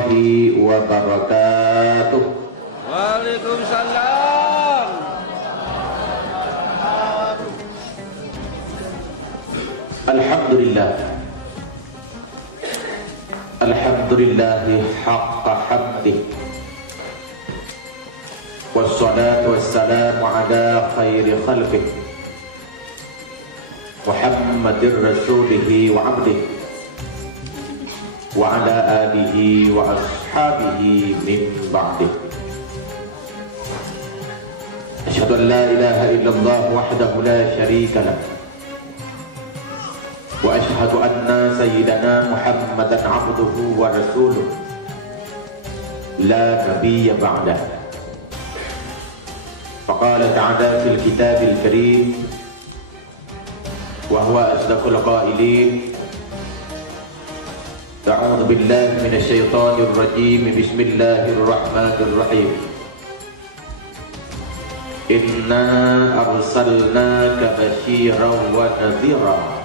warahmatullahi wabarakatuh. Waalaikumsalam. Alhamdulillah. Alhamdulillahi haqqa hamdih. Wassalatu wassalamu ala khairi khalqih Muhammadir rasulihi wa abdih wa ala alihi wa ashabihi min ba'dih. Asyhadu an la ilaha illallah wahdahu la syarika lah wa asyhadu anna sayyidana Muhammadan abduhu wa rasuluh la nabiyya ba'dah. Faqala ta'ala fil kitabil karim wa huwa asdaqul qailin. A'udzu billahi minasy syaithanir rajim. Bismillahirrahmanirrahim. Inna arsalnaka basyiran wa nadhira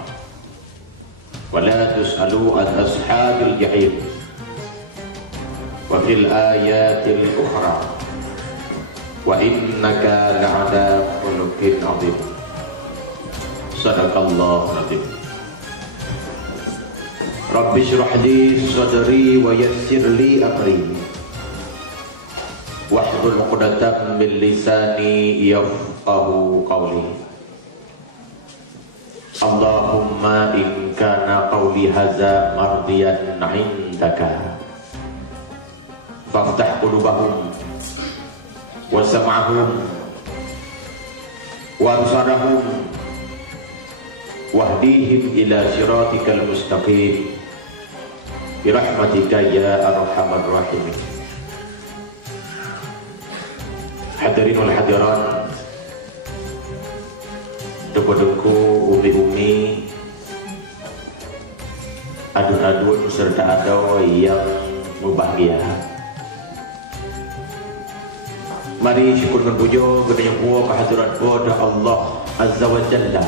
wa la tus'alu an ashabil jahim. Wa fil ayatil ukhra wa innaka la'ala khuluqin 'adzim. Sadaqallahu azim. Rabbi shrah li sadri wa yassir li amri wahlul 'uqdatam min lisani yafqahu qawli. Allahumma in kana qawli hadza mardiyan 'indaka faftah qulubahum wa sam'ahum wa absarahum wahdihim ila siratikal mustaqim birahmatika ya arhamar rahimin. Hadirin wal hadirat, deku-deku, umi-umi, adun-adun serta ado yang berbahagia. Mari syukur dan puja kepada yang kuat kehadirat kepada Allah Azza wa Jalla,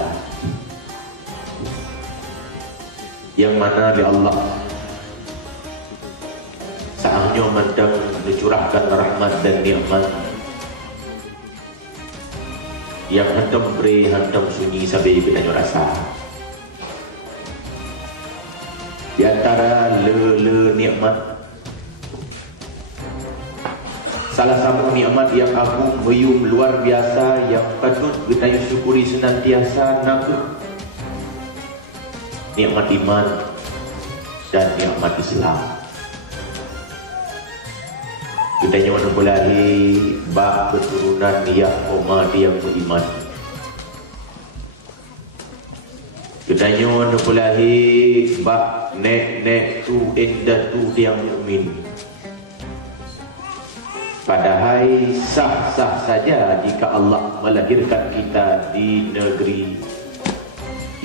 yang mana di Allah saatnya mandang dicurahkan rahmat dan nikmat yang hendak memberi, hendak sunyi sampai kita rasa. Di antara nikmat, salah satu nikmat yang agung, meyum luar biasa, yang patut kita syukuri senantiasa, nikmat iman dan nikmat Islam. Kita nyawa nempulahi bak keturunan yang umat yang beriman. Kita nyawa nempulahi bak nek tu endah tu yang mukmin. Padahal sah-sah saja jika Allah melahirkan kita di negeri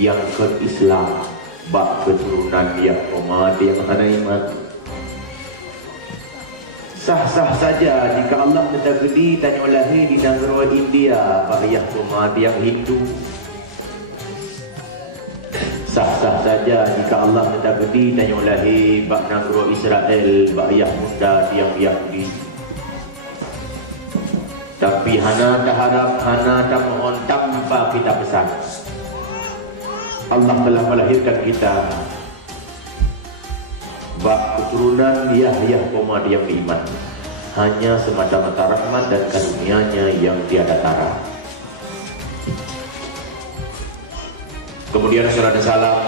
yang ke-Islam, bak keturunan yang umat yang ada iman. Sah-sah saja jika Allah mentakdiri tanya lahir di negara India, bak yang umat yang Hindu. Sah-sah saja jika Allah mentakdiri tanya lahir bak negara Israel, bak yang muda yang Yahudi. Tapi hana tak harap, hana tak mohon tanpa kita pesan. Allah telah melahirkan kita bak keturunan Yahya umat yang beriman, hanya semata-mata rahmat dan karunia-Nya yang tiada tara. Kemudian salam dan salam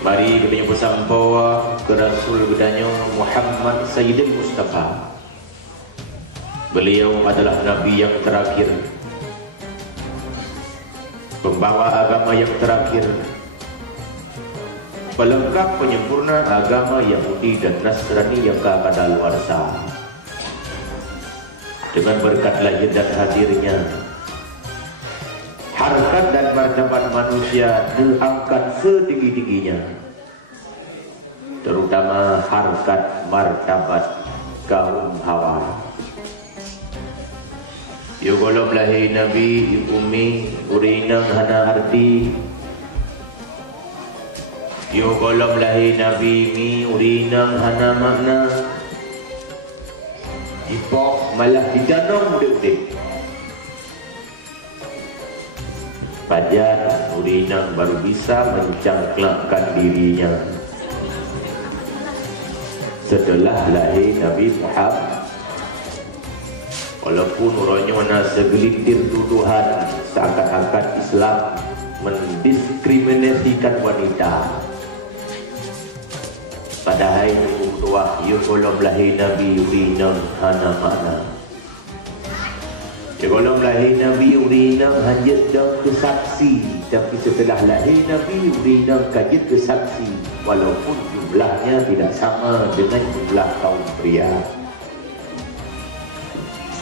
mari kita bersampau ke Rasul gedanya Muhammad Sayyidul Mustafa. Beliau adalah Nabi yang terakhir, pembawa agama yang terakhir, pelengkap penyempurna agama Yahudi dan Nasrani yang kadaluarsa. Dengan berkat lahir dan hadirnya, harkat dan martabat manusia diangkat setinggi-tingginya, terutama harkat martabat kaum Hawa. Yogolom lahir Nabi Umi Urinang hana arti Yo golom lahir Nabi mi urinang hana makna ipok malah didanong udik-udik. Pajar urinang baru bisa mencangklakkan dirinya setelah lahir Nabi Muhammad. Walaupun orangnya mana segelintir tuduhan seakan-akan Islam mendiskriminasikan wanita, padahal hukum doa ya golom lahir Nabi urinang hana makna. Ya golom lahir Nabi urinang hanya dan kesaksi, tapi setelah lahir Nabi urinang kajit kesaksi, walaupun jumlahnya tidak sama dengan jumlah kaum pria.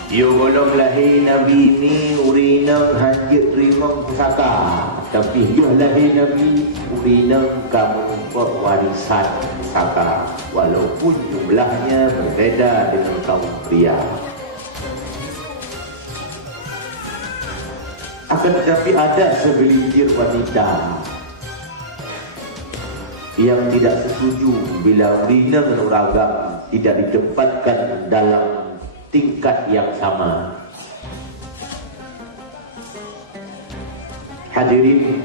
Ya golom lahir Nabi ini urinang hanya rimang pusaka, tapi ya lahir Nabi urinang kamu pewarisan pusaka, walaupun jumlahnya berbeda dengan kaum pria. Akan tetapi ada segelintir wanita yang tidak setuju bila urinang dan uragam tidak ditempatkan dalam tingkat yang sama. Hadirin,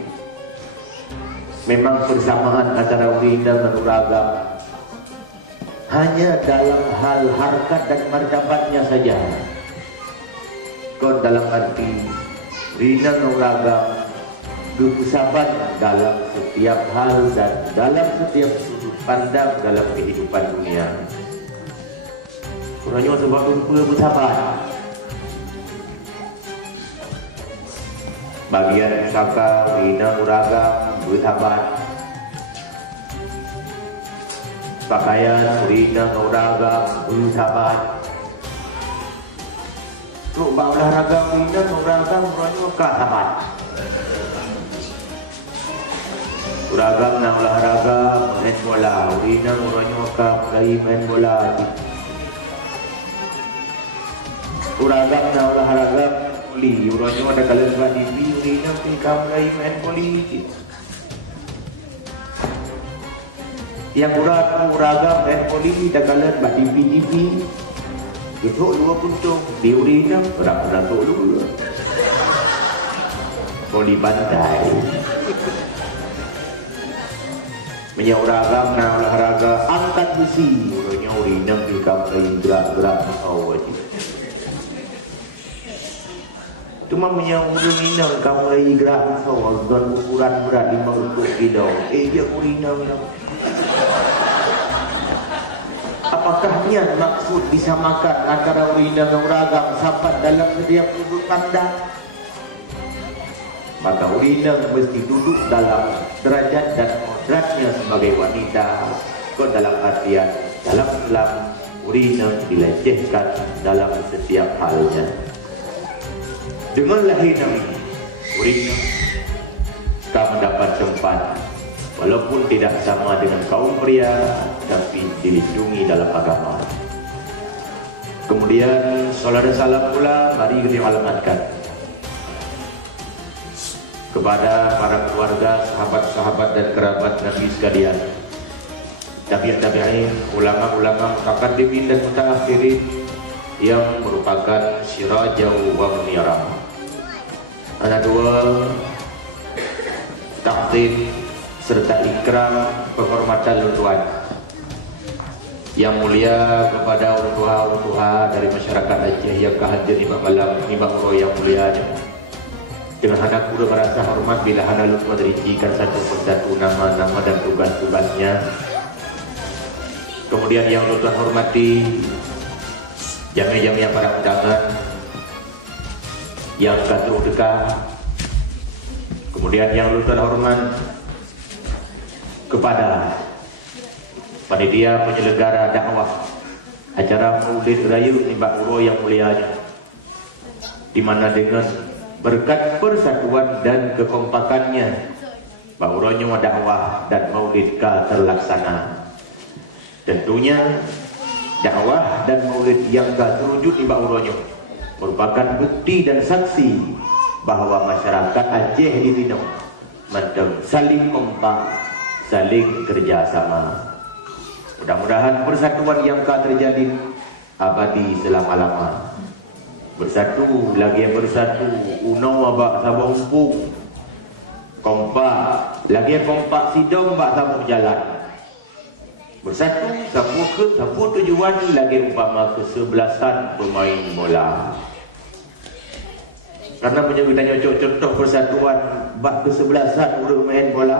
memang persamaan antara urinang dan uragam hanya dalam hal harkat dan martabatnya saja. Kau dalam arti urinang dan uragam kepusaban dalam setiap hal dan dalam setiap sudut pandang dalam kehidupan dunia. Orangnya sebab lupa bersabar. Bagian pusaka urinang uragam bersabar. Pakaian urinang uragam bersabar. Rubah olahraga urinang uragam orangnya sabar. Uragam na olahraga main bola, urinang orangnya mulai main bola. Uragam na olahraga poli, orangnya ada kalian buat TV, urinang tingkah mulai main poli. Yang uragam main poli, ada kalian buat TV. Itu dua puntung di urinang, pernah dulu. Poli bantai. Menyauragam na olahraga angkat besi, orangnya urinang tingkah mulai gerak-gerak awal. Cuma urinang kamu lagi gerak awal dan ukuran berat 50 kilo. Dia urinang. Apakah niat maksud disamakan antara urinang dan uragam sampai dalam setiap sudut pandang? Maka urinang mesti duduk dalam derajat dan kodratnya sebagai wanita. Kau dalam artian dalam Islam urinang dilecehkan dalam setiap halnya. Dengan lahir Nabi urinang tak mendapat tempat, walaupun tidak sama dengan kaum pria, tapi dilindungi dalam agama. Kemudian salat dan salam pula mari kita alamatkan kepada para keluarga, sahabat-sahabat dan kerabat Nabi sekalian, tabi'in, ulama-ulama mutaqaddimin dan mutaakhirin yang merupakan sirajau wa munirah. Ada dua takdim serta ikram penghormatan lunduan yang mulia kepada orang-tua dari masyarakat Aceh yang kehadir di malam ini yang mulia. Dengan hendak pula merasa hormat bila hendak lupa merincikan satu persatu nama-nama dan tugas-tugasnya. Kemudian yang Tuan hormati jamiah-jamiah para undangan yang katru dekat. Kemudian yang Tuan hormat kepada panitia penyelenggara dakwah acara Maulid Rayu Nimbak Uro yang mulianya, di mana dengan berkat persatuan dan kekompakannya Bauronyo dakwah dan maulidka terlaksana. Tentunya dakwah dan maulid yang terwujud di Bauronyo merupakan bukti dan saksi bahwa masyarakat Aceh di sini saling kompak, saling kerjasama. Mudah-mudahan persatuan yang akan terjadi abadi selama-lama. Bersatu, lagi yang bersatu, uno abak sabah umpung, kompak, lagi yang kompak sidom bak sabah jalan. Bersatu, sapu tujuan, lagi umpama kesebelasan pemain bola. Karena punya kita nyocok contoh persatuan bak kesebelasan udah main bola.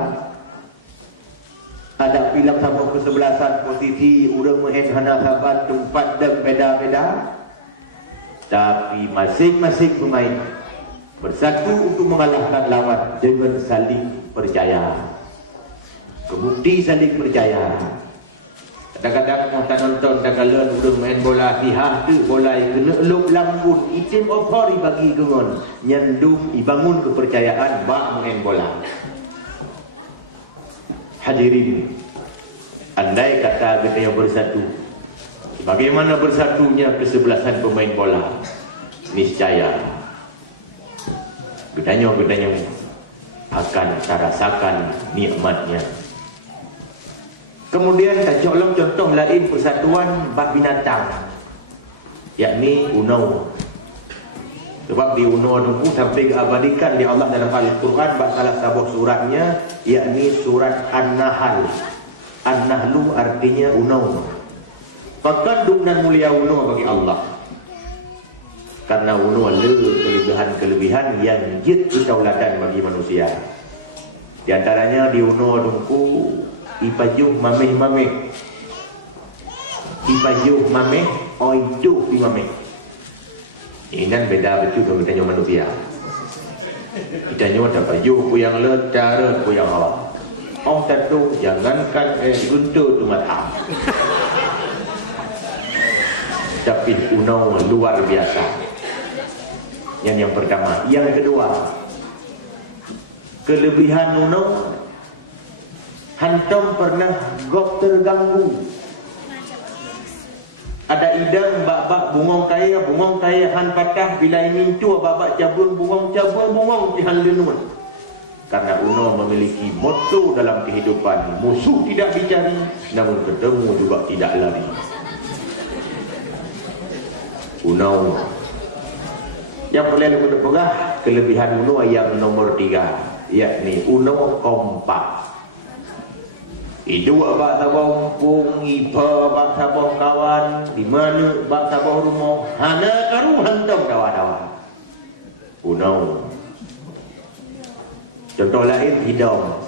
Ada bilang sama kesebelasan posisi udah main hana sahabat tempat dan beda-beda. Tapi masing-masing pemain bersatu untuk mengalahkan lawan dengan saling percaya. Kebukti saling percaya. Kadang-kadang kita nonton kadang-kadang udah main bola pihak tu bola kena elok lambun itim opori bagi gengon nyandung ibangun kepercayaan bak main bola. Hadirin, andai kata kita yang bersatu, bagaimana bersatunya kesebelasan pemain bola? Niscaya gedanya akan terasakan nikmatnya. Kemudian tajuk contoh lain persatuan bab binatang, yakni uno. Sebab di uno itu sampai diabadikan di Allah dalam Al-Quran bab salah satu suratnya, yakni surat An-Nahl. An-Nahlu artinya uno. Pekandung dan mulia uno bagi Allah. Karena uno ada kelebihan-kelebihan yang jid ketauladan bagi manusia. Di antaranya di uno dungku ipajuh mameh-mameh. Ipajuh mameh, oiduh di mameh. Ini kan beda betul dengan kita manusia. Kita ada pajuh ku yang letara ku yang awak. Oh tentu jangankan guntur tu mata. Tapi uno luar biasa. Yang pertama. Yang kedua, kelebihan uno, hantam pernah gok terganggu. Ada idang bak bungong kaya han patah bila ingin tu bak cabung bungong tihan lenun. Karena uno memiliki motto dalam kehidupan, musuh tidak dicari, namun ketemu juga tidak lari. Uno yang boleh lebih pegah, kelebihan uno yang nomor 3, yakni uno kompak. Itu bak sabah umpung, ipa bak sabah kawan, di mana bak sabah rumah, hana karu hantam dawa-dawa. Uno. Contoh lain hidung.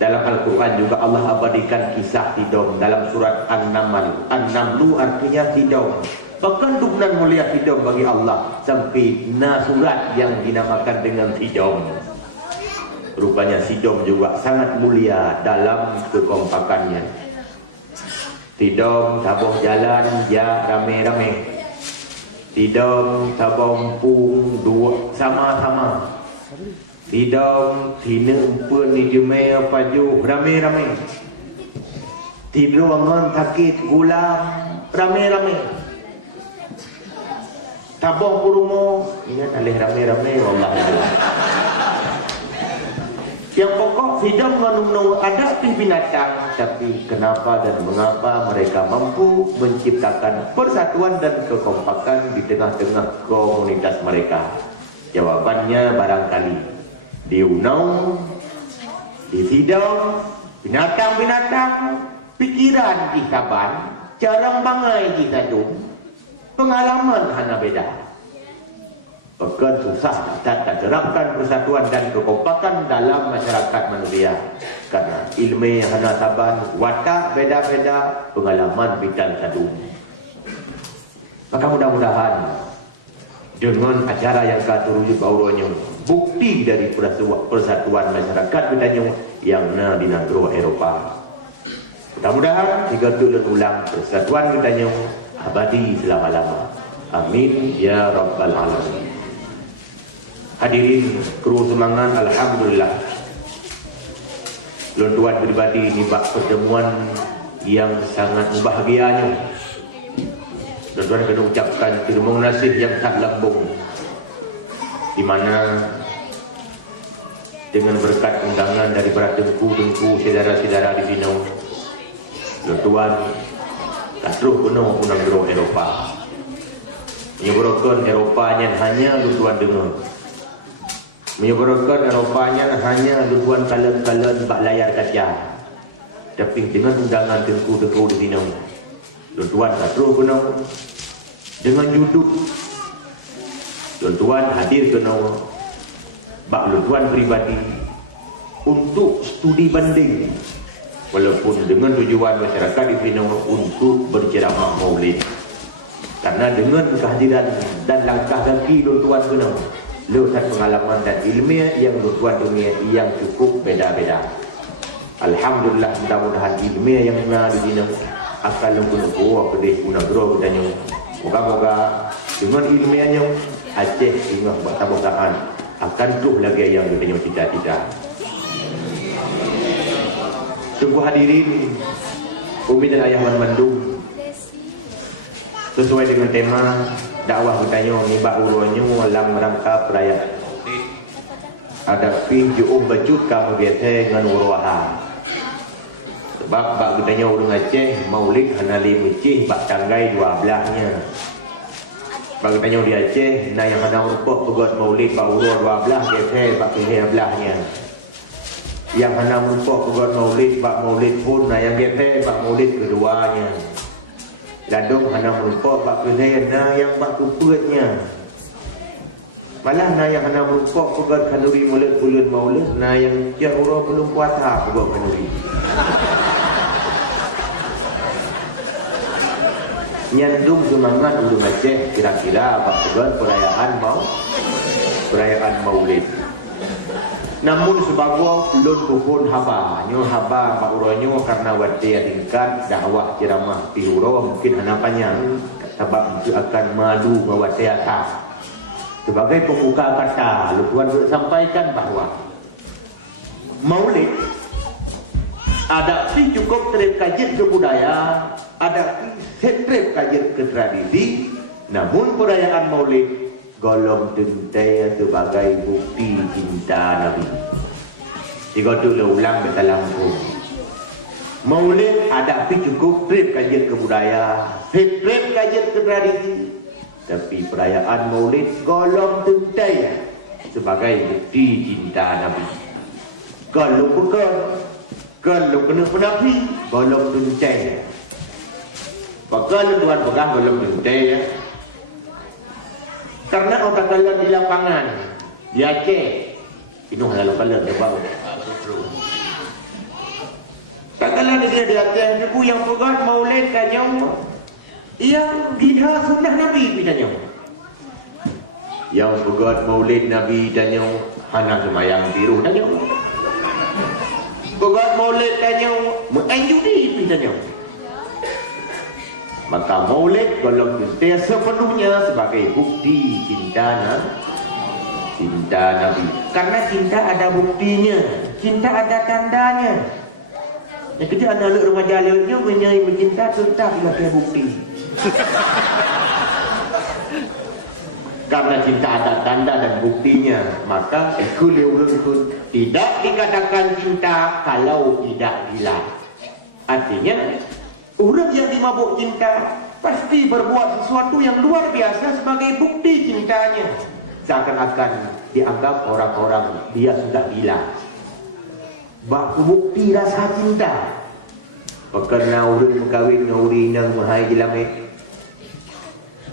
Dalam Al-Quran juga Allah abadikan kisah hidung dalam surat An-Naml. An-Namlu artinya hidung. Pekandung dan mulia hidung bagi Allah sampai surat yang dinamakan dengan hidung. Rupanya hidung juga sangat mulia dalam kekompakannya. Hidung tabuh jalan ya rame-rame. Hidung tabuh empung dua sama-sama. Hidung tina empun ni jemai paju rame-rame. Tidur angon sakit gulam rame-rame. Tabuh kurumo ingat alih rame-rame Allah. Yang pokok hidung menunggu ada binatang, tapi kenapa dan mengapa mereka mampu menciptakan persatuan dan kekompakan di tengah-tengah komunitas mereka? Jawabannya barangkali di unau, di hidung, binatang-binatang, pikiran di saban, jarang bangai di sadung, pengalaman hana beda. Pekan susah tak terapkan persatuan dan kekompakan dalam masyarakat manusia. Karena ilmu hana saban, watak beda-beda, pengalaman bidang sadung. Maka mudah-mudahan dengan acara yang katurujuk auronya, bukti dari persatuan masyarakat bidang yang di negara Eropah. Mudah-mudahan jika tulen ulang persatuan bidang abadi selama-lama. Amin ya rabbal alamin. Hadirin kru semangat, alhamdulillah. Tuan pribadi ini bak pertemuan yang sangat bahagianya. Tuan kena ucapkan terima kasih yang tak lambung, di mana dengan berkat undangan dari para tengku-tengku saudara-saudara di sini. Tuan katruh penuh unang gero Eropah. Menyebutkan Eropahnya hanya tuan dengar. Menyebutkan Eropahnya hanya tuan kalen-kalen bak layar kaca. Tapi dengan undangan tengku-tengku di sini, tuan katruh penuh dengan judul. Tuan hadir ke nama bak tuan pribadi untuk studi banding. Walaupun dengan tujuan masyarakat di sini untuk berceramah maulid. Karena dengan kehadiran dan langkah kaki tuan kena lewat pengalaman dan ilmiah yang tuan dunia yang cukup beda-beda. Alhamdulillah, mudah-mudahan ilmiah yang ada di sini akan lumpuh kedai guna gero katanya. Moga-moga dengan ilmiahnya Aceh hingga bertabuhan akan tuh lagi yang katanya cita-cita. Sungguh hadirin Umi dan Ayah Wan Bandung, sesuai dengan tema dakwah bertanya ni bak urunya dalam rangka perayaan ada pinju bacut kamu biasa dengan uruaha. Sebab bak bertanya urang Aceh maulid hanali mecih bak tanggai 12-nya. Bak bertanya di Aceh na yang hana rupok pegot maulid bak urua 12 biasa bak pilih 12-nya. Yang hana merupakan pegon maulid bak maulid pun nah yang biasa bak maulid keduanya. Ladung hana merupakan bak kezayan nah yang bak kupetnya. Malah nah yang hana merupakan pegon kanuri mulut bulan maulid nah yang jahura belum puasa pegon kanuri. Nyandung semangat urang Aceh kira-kira bak pegon perayaan maulid. Namun sebagai lun pun haba, nyo haba pak uronyo karena wadia tingkat dakwah ceramah tihuro mungkin hana panjang sebab itu akan madu wadia tak. Sebagai pembuka kata, Tuan sampaikan bahwa maulid ada si cukup terkajit ke budaya, ada setrep kajit ke tradisi, namun perayaan maulid golong tentai sebagai bukti cinta Nabi. Jika dulu ulang bertalamku. Maulid ada pi cukup trip kajian ke budaya, trip kajian ke tradisi. Tapi perayaan maulid golong tentai sebagai bukti cinta Nabi. Kalau bukan, kalau kena penapi, golong tentai. Bakal tuan pegang golong tentai ya. Karena orang kalian di lapangan di Aceh ini halal kalian dia bawa kalian di Aceh itu yang pegang maulid kanyang yang gina sunnah Nabi kanyang yang pegang maulid Nabi kanyang hana semayang biru kanyang pegang maulid kanyang menganjuri kanyang. Maka maulid golong tentai sepenuhnya sebagai bukti cinta Nabi. Karena cinta ada buktinya, cinta ada tandanya. Yang kerja anak remaja lainnya menyai mencinta tetap pakai bukti. Karena cinta ada tanda dan buktinya, maka tidak dikatakan cinta kalau tidak gila. Artinya orang yang dimabuk cinta pasti berbuat sesuatu yang luar biasa sebagai bukti cintanya. Seakan-akan dianggap orang-orang dia sudah gila. Baku bukti rasa cinta. Pekena urut berkahwin dengan uri nang mahai jelamit.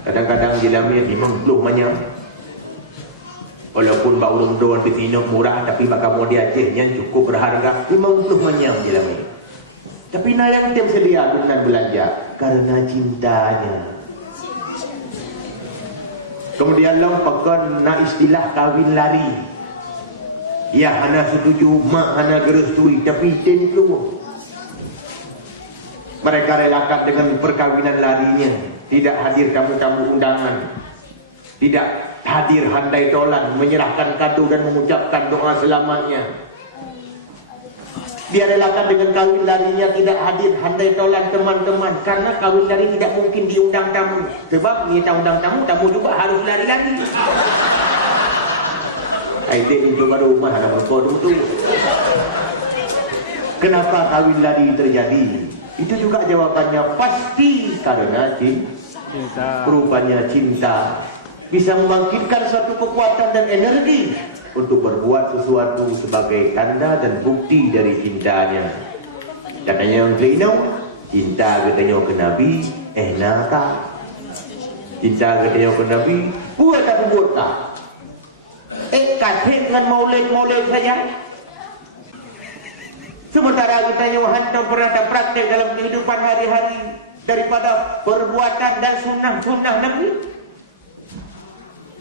Kadang-kadang jelamit memang belum banyak. Walaupun bak urung doan betina murah tapi bak kamu di Aceh yang cukup berharga memang belum banyak jelamit. Tapi yang tim sedia dengan belanja karena cintanya. Kemudian long pekan na istilah kawin lari. Ya hana setuju, mak hana gerestui, tapi tin keluar. Mereka relakan dengan perkawinan larinya, tidak hadir tamu-tamu undangan, tidak hadir handai tolan, menyerahkan kado dan mengucapkan doa selamatnya. Dia relakan dengan kawin larinya tidak hadir handai tolan teman-teman karena kawin lari tidak mungkin diundang tamu. Sebab kita undang tamu, tamu juga harus lari-lari. Aidek itu baru rumah anak berkor tu. Kenapa kawin lari terjadi? Itu juga jawabannya pasti karena cinta. Rupanya cinta bisa membangkitkan suatu kekuatan dan energi untuk berbuat sesuatu sebagai tanda dan bukti dari cintanya. Katanya yang kelino, cinta katanya ke Nabi, nata. Cinta katanya ke Nabi, buat tak buat tak. Kasih dengan maulid saja. Sementara katanya hantar pernah ada praktek dalam kehidupan hari-hari daripada perbuatan dan sunnah Nabi.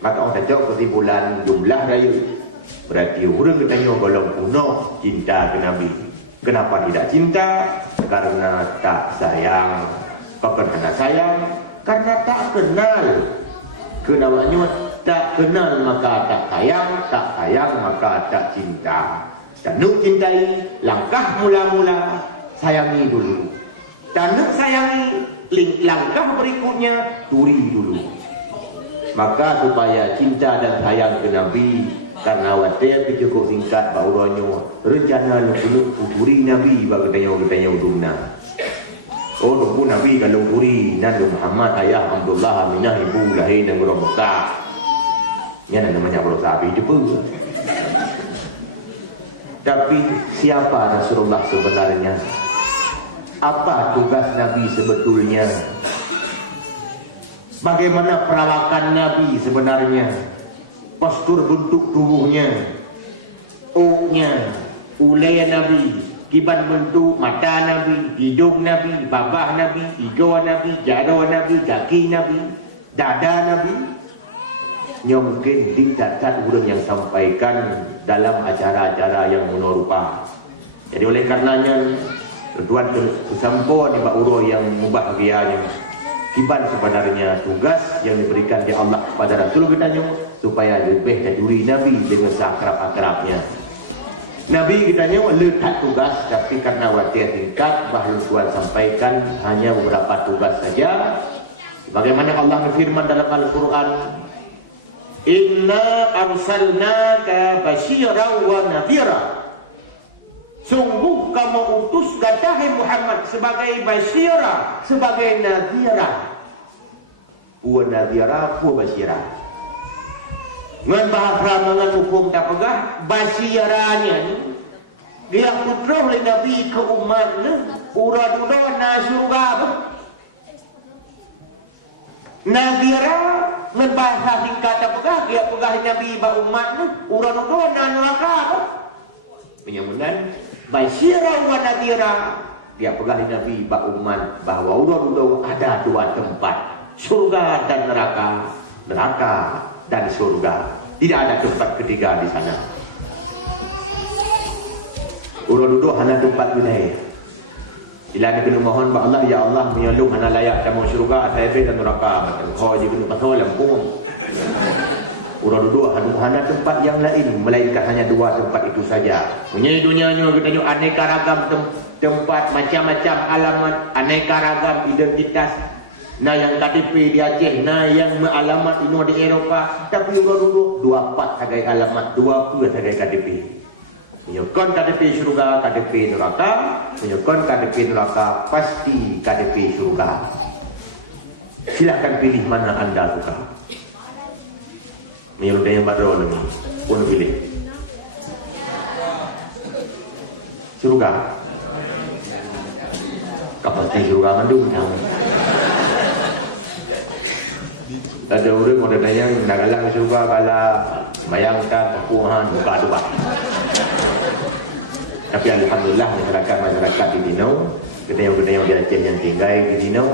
Maka orang tajak kesimpulan jumlah raya. Berarti orang katanya golong kuno cinta ke Nabi. Kenapa tidak cinta? Karena tak sayang. Karena sayang? Karena tak kenal. Kenawanya tak kenal maka tak sayang maka tak cinta. Dan nuk cintai, langkah mula-mula sayangi dulu. Dan nuk sayangi, langkah berikutnya turi dulu. Maka supaya cinta dan sayang ke Nabi, karena wadah cukup singkat bauranya rencana lu kuturi Nabi bagi tanya udumna. Oh lupu Nabi kalau kuri Nabi Muhammad ayah Abdullah Aminah ibu lahir dan berobosa. Ini namanya berobosa api jepun. Tapi siapa Rasulullah sebenarnya? Apa tugas Nabi sebetulnya? Bagaimana perawakan Nabi sebenarnya? Postur bentuk tubuhnya, uknya, ulai Nabi, kiban bentuk mata Nabi, hidung Nabi, babah Nabi, hijau Nabi, jaro Nabi, kaki Nabi, dada Nabi. Nya mungkin diktatkan orang yang sampaikan dalam acara-acara yang menorupah. Jadi oleh karenanya tuan kesampun di Uro yang mubahagianya kiban sebenarnya tugas yang diberikan di Allah kepada Rasul kita supaya lebih tajuri Nabi dengan seakrab-akrabnya. Nabi kita letak tugas, tapi karena wadah tingkat bahawa Tuhan sampaikan hanya beberapa tugas saja. Bagaimana Allah berfirman dalam Al-Quran, Inna arsalnaka basyiran wa nadhira. Sungguh kamu utus katahi Muhammad sebagai basyira, sebagai nadhira. Wa nadhira, wa basyira. Ngan bahasa dengan hukum tak pegah, basyiranya dia putra oleh Nabi ke umatnya, ura-ura na surga. Nadhira ngan bahasa singkat tak pegah, dia pegah Nabi ba umatnya, ura-ura na neraka. Penyamunan basyira wa nadhira, dia pegah Nabi ba umat bahwa ura-ura ada dua tempat, surga dan neraka, neraka dan surga. Tidak ada tempat ketiga di sana. Urut duduk hanya tempat wilayah. Bila dia kena mohon ba Allah, ya Allah menyalung hanya layak sama surga, atas dan neraka. Kau je kena pasal lampung. Urut duduk hanya tempat yang lain, melainkan hanya dua tempat itu saja. Punya dunianya kita tengok aneka ragam tempat, macam-macam alamat, aneka ragam identitas. Nah yang KTP di Aceh, nah yang alamat ini di Eropah. Tapi orang duduk 24 sebagai alamat, 20 sebagai KTP. Menyokong KTP surga, KTP neraka. Menyokong KTP neraka, pasti KTP surga. Silakan pilih mana anda suka. Menyokong yang baru lagi, pun pilih surga. Kapasti surga mandung jangan. Ada orang mau datang nagalang surga kala bayangkan kepuasan buka-buka. Tapi alhamdulillah masyarakat di Dino, kedai-kedai di Aceh yang tinggal di Dino,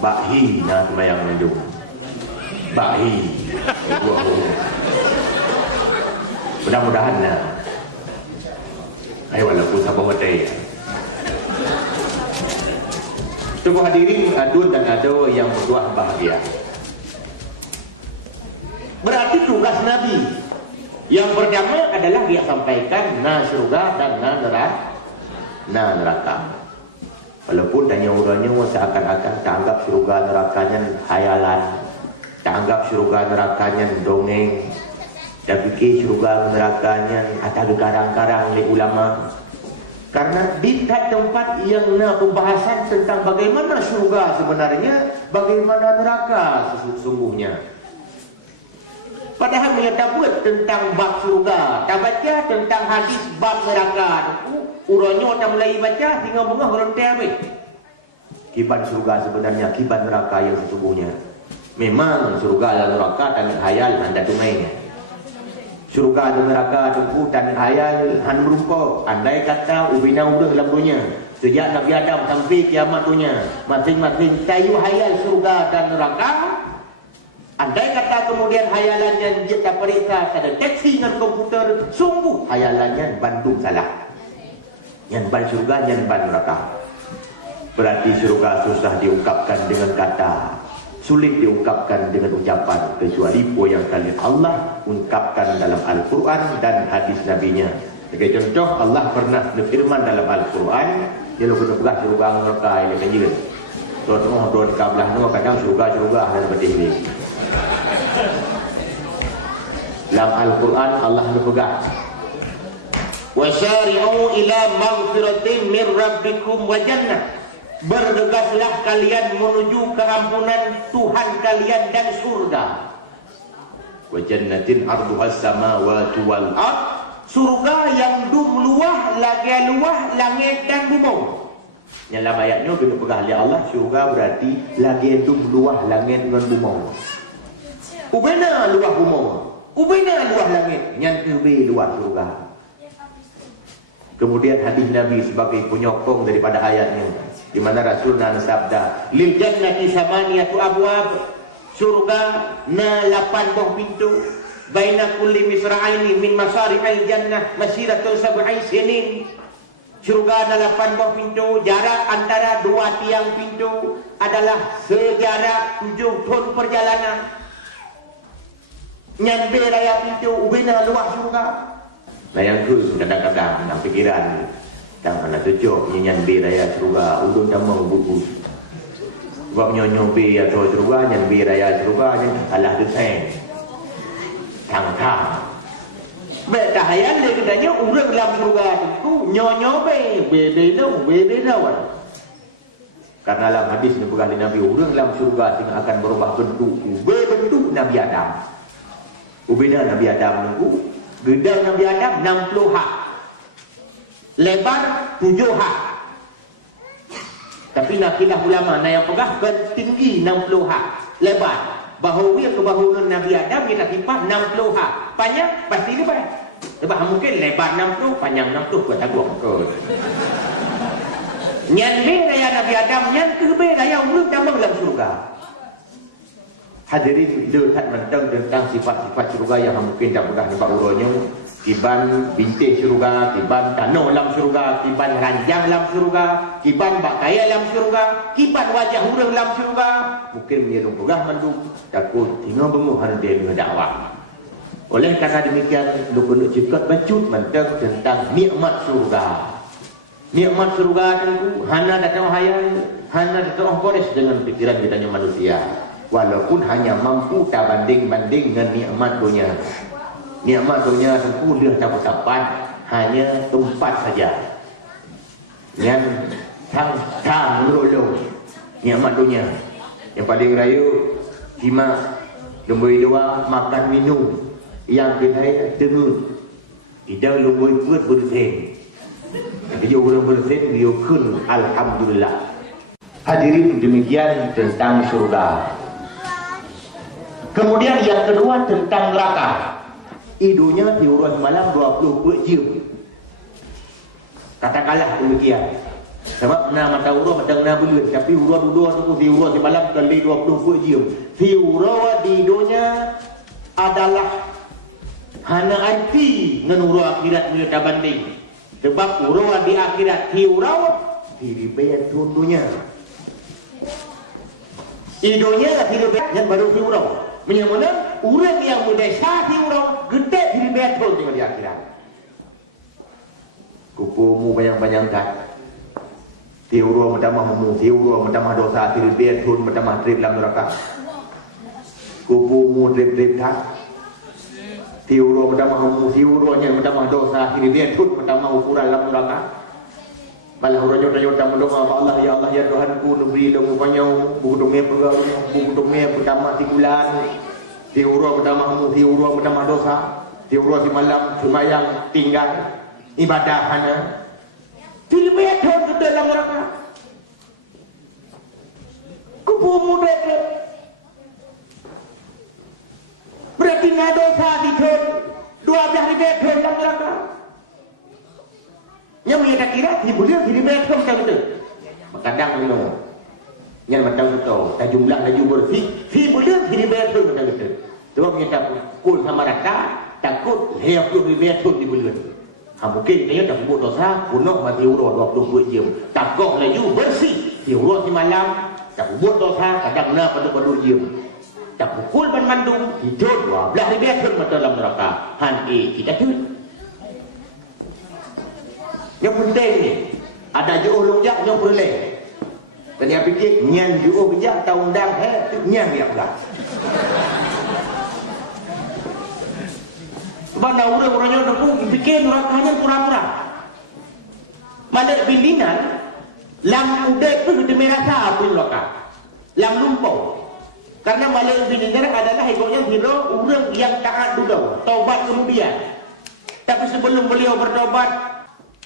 bahi nak semayang mendung. Bahi. Mudah-mudahan lah. Ayo walaupun sabah hotel. Tubuh hadirin adun dan ado yang bertuah bahagia. Berarti tugas Nabi yang pertama adalah dia sampaikan na surga dan na neraka. Walaupun tanya orangnya seakan-akan tak anggap surga nerakanya hayalan, tak anggap surga nerakanya dongeng. Dan fikir syurga nerakanya ada karang-karang oleh ulama. Karena di tempat yang pembahasan tentang bagaimana syurga sebenarnya, bagaimana neraka sesungguhnya. Padahal dia tak buat tentang bab syurga, tak baca tentang hadis bab neraka. Uronyo tak mulai baca hingga bunga berontai habis. Kiban syurga sebenarnya, kiban neraka yang sesungguhnya. Memang syurga dan neraka tak khayal anda tunainya. Syurga dan neraka itu dan hayal han berupa. Andai kata ubina udah dalam dunia sejak Nabi Adam sampai kiamat dunia, masing-masing tayu hayal syurga dan neraka. Andai kata kemudian hayalannya dia tak periksa, ada teksi dengan komputer, sungguh hayalannya bandung salah. Yang ban syurga, yang ban neraka. Berarti syurga susah diungkapkan dengan kata, sulit diungkapkan dengan ucapan, kecuali apa yang kalian Allah ungkapkan dalam Al-Quran dan hadis Nabi-Nya. Sebagai contoh, Allah pernah berfirman dalam Al-Quran, dia lalu kena pegah syurga neraka ini kan juga. Tuan-tuan kabelah ni kadang syurga dan berdiri. Dalam Al-Quran Allah berpegang, "Wasyari'u ila maghfiratin min rabbikum wa jannah." Bergegaslah kalian menuju keampunan Tuhan kalian dan surga. Wa jannatin arduhas samawati wal ard. Surga yang dum luah langit dan bumi. Yang dalam ayatnya kena pegang oleh Allah, surga berarti lagi dum luah langit dengan bumi. Ubena luah bumi, ubena luah langit, yang kebe luah surga. Kemudian hadis Nabi sebagai penyokong daripada ayatnya, di mana Rasulullah sabda, lil jannati samaniyatu abwab, surga na 8 buah pintu, baina kulli misra'aini min masari'il jannah masiratu sab'i sinin. Surga ada 8 buah pintu, jarak antara 2 tiang pintu adalah sejarak 7 tahun perjalanan. Nyampe raya pintu ubina luah surga. Nah yang tu kadang-kadang dalam fikiran dan mana tujuh nyanyian B raya surga ulun dah mau buku. Sebab nyonyo B atau surga nyanyian B raya surga yang salah desain. Tangkap. Betah hayal dia katanya urang dalam surga tu nyonyo B lawan. Karena dalam hadis ni pegang Nabi urang dalam surga sehingga akan berubah bentuk. Bentuk Nabi Adam. Ubina Nabi Adam nunggu. Gedang Nabi Adam 60 hak. Lebar 7 hak. Tapi nakilah ulama yang pegah tinggi 60 hak. Lebar. Bahu dia ke bahu Nabi Adam kita timpah 60 hak. Panjang pasti lebar. Sebab mungkin lebar 60, panjang 60 buat taguh ke. Nyan be raya Nabi Adam, nyan ke be raya urut tambah dalam surga. Hadirin lihat mentang tentang sifat-sifat syurga yang mungkin tak pernah nampak urutnya. Kiban bintik syurga, kiban tanah dalam syurga, kiban ranjang dalam syurga, kiban bakaya dalam syurga, kiban wajah urang dalam syurga. Mungkin menyelung pegah manduk, takut tinggal benguhan dia dengan dakwah. Oleh karena demikian, lu kena cekat bacut mentang tentang nikmat syurga. Nikmat syurga tentu hana datang hayal, hana datang kores dengan pikiran kita manusia. Walaupun hanya mampu tak banding-banding dengan nikmat dunia. Nikmat dunia tentu dia tak bersapat, hanya tempat saja. Yang tang merolong nikmat dunia. Yang paling raya simak, lembui dua, makan minum. Yang kedua dengar. Tidak lembui perut bersin. Dia orang bersin, dia kun alhamdulillah. Hadirin demikian tentang surga. Kemudian yang kedua tentang neraka. Idunya tiuran malam 20 jam. Katakanlah demikian. Sebab nak mata urut macam nak bulan, tapi urut dua tu tiuran malam kali 20 jam. Tiuran di dunia adalah hana anti dengan urut akhirat punya banding. Sebab urut di akhirat tiuran diribayar tundunya. Idunya diribayar yang baru tiuran. Menyamana orang yang mudesa tiurau gede diri betul dengan di akhirat. Kupumu banyak-banyak kat. Tiurau menambah memu, tiurau menambah dosa diri betul menambah trip dalam neraka. Kupumu trip-trip kat. Tiuro bertambah tiuronya bertambah dosa, ini dia tut bertambah ukuran dalam neraka. Malah orang-orang mendoa Allah, ya Allah ya Tuhanku, beri ilmu panjang, buku domnya bergaruh, buku domnya bertambah tikulan. Tiuro bertambah dosa. Tiuro si malam semayang tinggal ibadah hanya. Tidak ke dalam neraka. Kupu muda ke. Berarti nak dosa diton 12 ribu ton dalam neraka. Yang mereka kira dibulir di ribu ton macam itu. Kadang no. Yang macam itu, tak jumlah laju bersih, dibulir di ribu ton macam itu. Sebab kita kul sama rata, takut 20 ribu ton dibulir. Mungkin dia tak buat dosa, bunuh mati urut 20 jam. Takut laju bersih, diurut di malam, tak buat dosa, kadang nak pada 20 jam. Tak pukul ban mandung, hidup 12 ribu ton macam dalam neraka. Kita tu. Yang penting ni, ada jual lonjak yang boleh. Tadi aku fikir, nyan jual kejap, tak undang, nyan dia pula. Sebab dah orang-orangnya dah pun fikir nerakanya pura-pura. Mana bindinan, lam udek tu kita merasa apa neraka. Lam lumpau. Karena Malik bin Dinar adalah ikutnya hero orang yang taat dulu, taubat kemudian. Tapi sebelum beliau bertobat,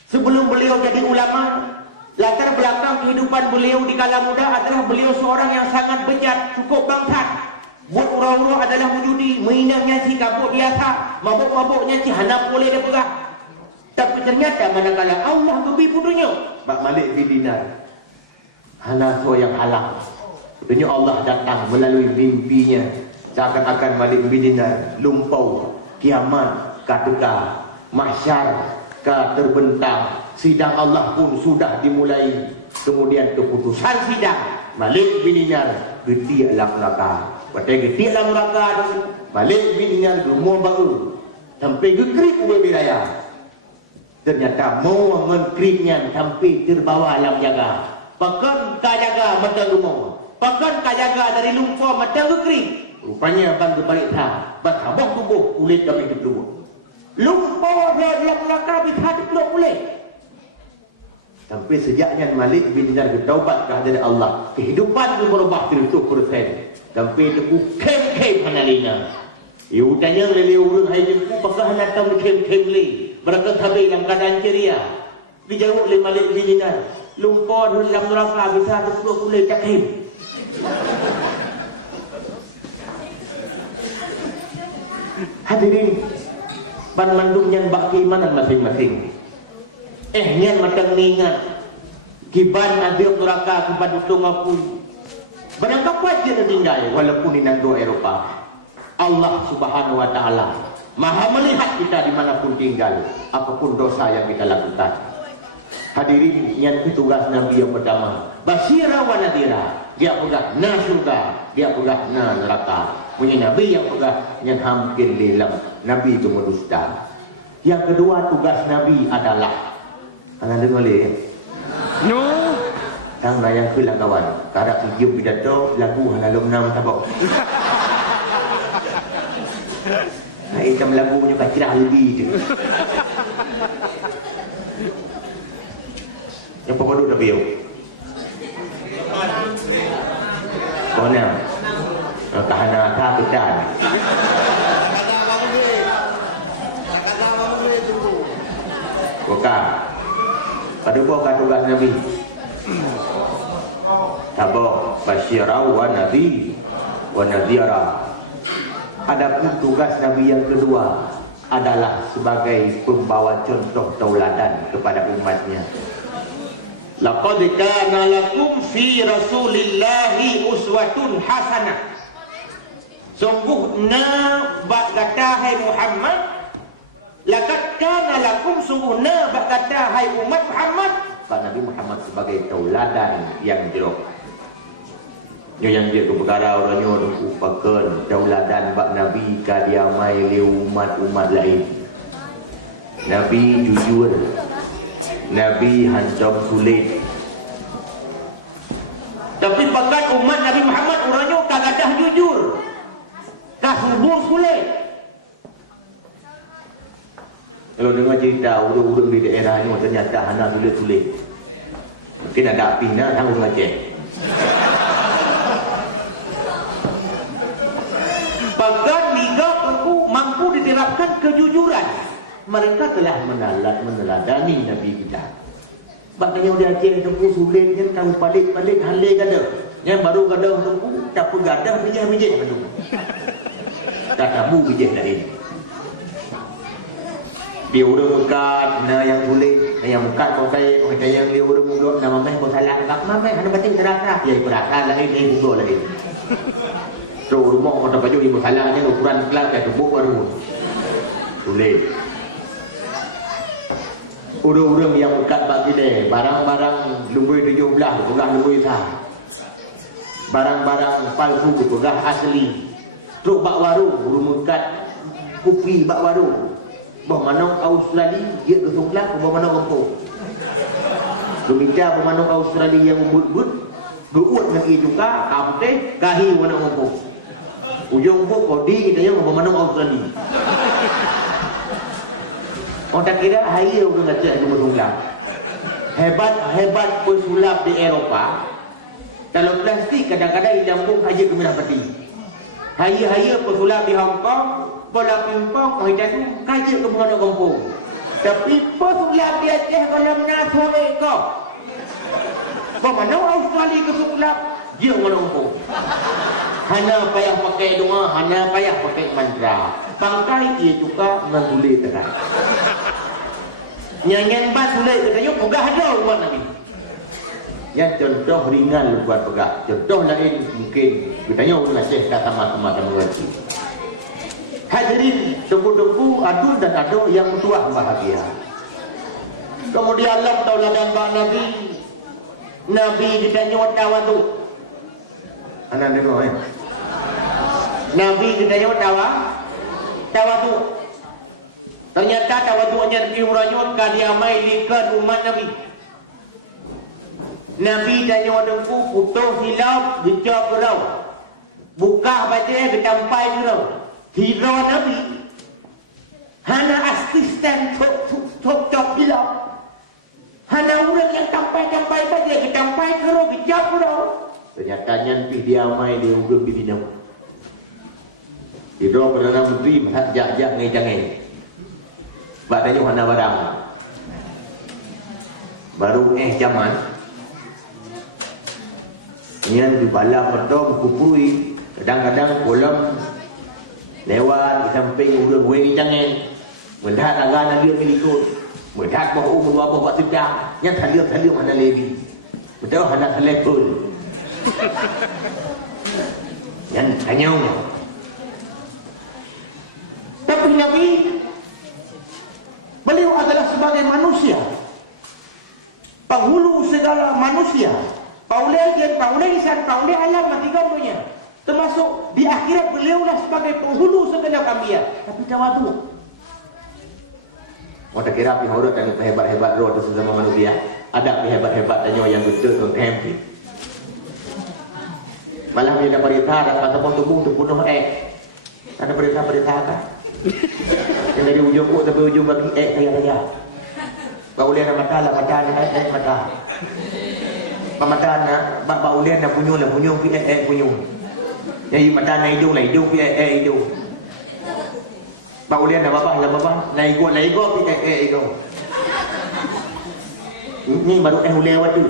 sebelum beliau jadi ulama, latar belakang kehidupan beliau di kala muda adalah beliau seorang yang sangat bejat, cukup bangsat. Buat orang-orang adalah menjudi, mainannya si kabut biasa, mabuk-mabuknya si hanap boleh dia pegah. Tapi ternyata manakala Allah beri putunya, Pak Malik bin Dinar, hana so yang halal. Sebenarnya Allah datang melalui mimpinya. Seakan-akan Malik bin Dinar lumpau, kiamat, kategah, mahsyar, terbentang. Sidang Allah pun sudah dimulai. Kemudian keputusan sidang, Malik bin Dinar geti alam neraka. Pada geti alam neraka, Malik bin Dinar rumah baru sampai gekrik ubi raya. Ternyata mau mengkriknya sampai terbawa alam jaga. Bahkan kajaga mata rumah. Bahkan kajaga dari lumpur macam gekering. Rupanya abang berbalik tak. Berhabang tubuh kulit kami terkeluar. Lumpur dalam neraka bisa terkeluar kulit. Sampai sejaknya Malik bin Dinar bertaubat kehadirat Allah. Kehidupan itu berubah 100%. Sampai deku kem-kem hanalina. Iu tanya lele urang hai deku pakah hanatang kem-kem le. Berkat habis dalam keadaan ceria. Dijawab oleh Malik bin Dinar. Lumpur dalam neraka bisa terkeluar kulit tak kem. Hadirin, ban mandung yang bak keimanan masing-masing. Nyan macam ningat kiban adil neraka kepada tung apun. Berangkat wajib tinggal walaupun di negara Eropah. Allah Subhanahu wa taala Maha melihat kita dimanapun tinggal, apapun dosa yang kita lakukan. Hadirin, yang tugas Nabi yang pertama, basyira wa nadira. Dia pegah na surga, dia pegah na neraka. Punya Nabi yang pegah yang hampir dalam Nabi itu mendusta. Yang kedua tugas Nabi adalah, anda dengar boleh? No. Tang yang kelang kawan, karak hijau pidato lagu halalum nam tabok. Nah, macam lagu punya kacirah lebih tu. Yang pemadu Nabi yo. Kona. Tahana ta bedan. Buka. Pada buka tugas Nabi. Tabok basyira wa nabi wa nadhira. Adapun tugas Nabi yang kedua adalah sebagai pembawa contoh tauladan kepada umatnya. Laqad kana lakum fi Rasulillahi uswatun hasanah. Sungguhnya kata hai Muhammad, laqad kana lakum sungguhnya kata hai umat Muhammad, Nabi Muhammad sebagai tauladan yang jerok. Yang dia perkara orangnya upakan tauladan bak Nabi kadiamai li umat-umat lain. Nabi jujur, Nabi hancur sulit. Tapi bahkan umat Nabi Muhammad orangnya kagadah jujur, kahubur sulit. Kalau dengar cerita urang-urang di daerah ni ternyata hana tulis-tulis. Mungkin ada pina tanggung ngajak. Bahkan Liga mampu diterapkan kejujuran. Mereka telah meneladani Nabi kita. Maknanya dia Aceh tunggu sulit kan tahu balik-balik halai gada. Yang baru gada tunggu tak pegadah bijih-bijih tu. Tak tahu bijih lain. Dia urang mekat na yang sulit, yang mekat kau kaya yang dia urang mulut nama mai kau salah tak mai hana batin terasa dia berasa lain ni bugo lain. So rumah kau baju di masalahnya ukuran kelas ke tubuk baru. Sulit. Urang-urang yang mekat bagi dia, barang-barang lumbui 17 pegah lumbui sah. Barang-barang palsu pegah asli. Truk bak warung, urang mekat kupi bak warung. Bah manong Australia dia ke Songkla ke manong kampung. Lumita pemanong Australia yang membut-but geut dengan i juga amte kahi manong kampung. Ujung pun kodi kita yang manong Australia. Orang tak kira hari orang ngajak ke Songkla. Hebat pesulap di Eropah. Kalau plastik kadang-kadang dilambung haji ke Merah Peti. Hari-hari pesulap di Hong Kong bola pimpong kau jadi kaji ke mengenai kampung. Tapi pesulap di Aceh kalau menasore kau. Bagaimana Australia ke sulap dia mengenai kampung. Hanya payah pakai doa, hanya payah pakai mantra. Bangkai dia juga mengulit terang. Nyanyian bat sulit katanya pegah ada buat Nabi. Ya contoh ringan buat pegah. Contoh lain mungkin katanya orang Aceh kata sama-sama mengerti. Hadirin, tunggu-tunggu adul dan ado yang mutuah bahagia. Kemudian Allah tauladan bak Nabi ditanya tawadu. Anda dengar ya? Nabi ditanya tawadu. Ternyata tawadunya diuranyot kadiamai likan umat Nabi. Nabi tanya wadengku putus silap gejak gerau. Buka baca getampai gerau. Hero Nabi hana asisten tok hilap. Hana orang yang tampai-tampai saja ke tampai kero gejap kero. Ternyata nyampi dia mai dia urang di dinam. Hero Perdana Menteri mahat jak-jak ngai jangai. Badanya hana barang. Baru zaman nyan di bala potong kupui kadang-kadang kolam lewat di samping urang wei jangan melihat agak dia milikut melihat bahawa umur apa buat tidak yang talian mana lagi betul hendak telepon yang kanyang tapi Nabi beliau adalah sebagai manusia penghulu segala manusia paulai lisan paulai alam mati gambarnya. Termasuk di akhirat beliau lah sebagai penghulu segenap anbiya. Tapi tawadu. Mau tak kira api huruf dan hebat-hebat roh itu sesama manusia. Ada hebat-hebat tanya yang betul untuk tempi. Malah dia dapat perintah dan kata pun tubuh terbunuh ada perintah apa? Yang dari ujung ku sampai ujung bagi kaya-kaya. Kau lihat mata lah mata. Mata nak bapa ulian nak punyung punyung. Jadi mata na hidung hidung. Bau lian na bapa na igo hidung. Ini baru lewat tu.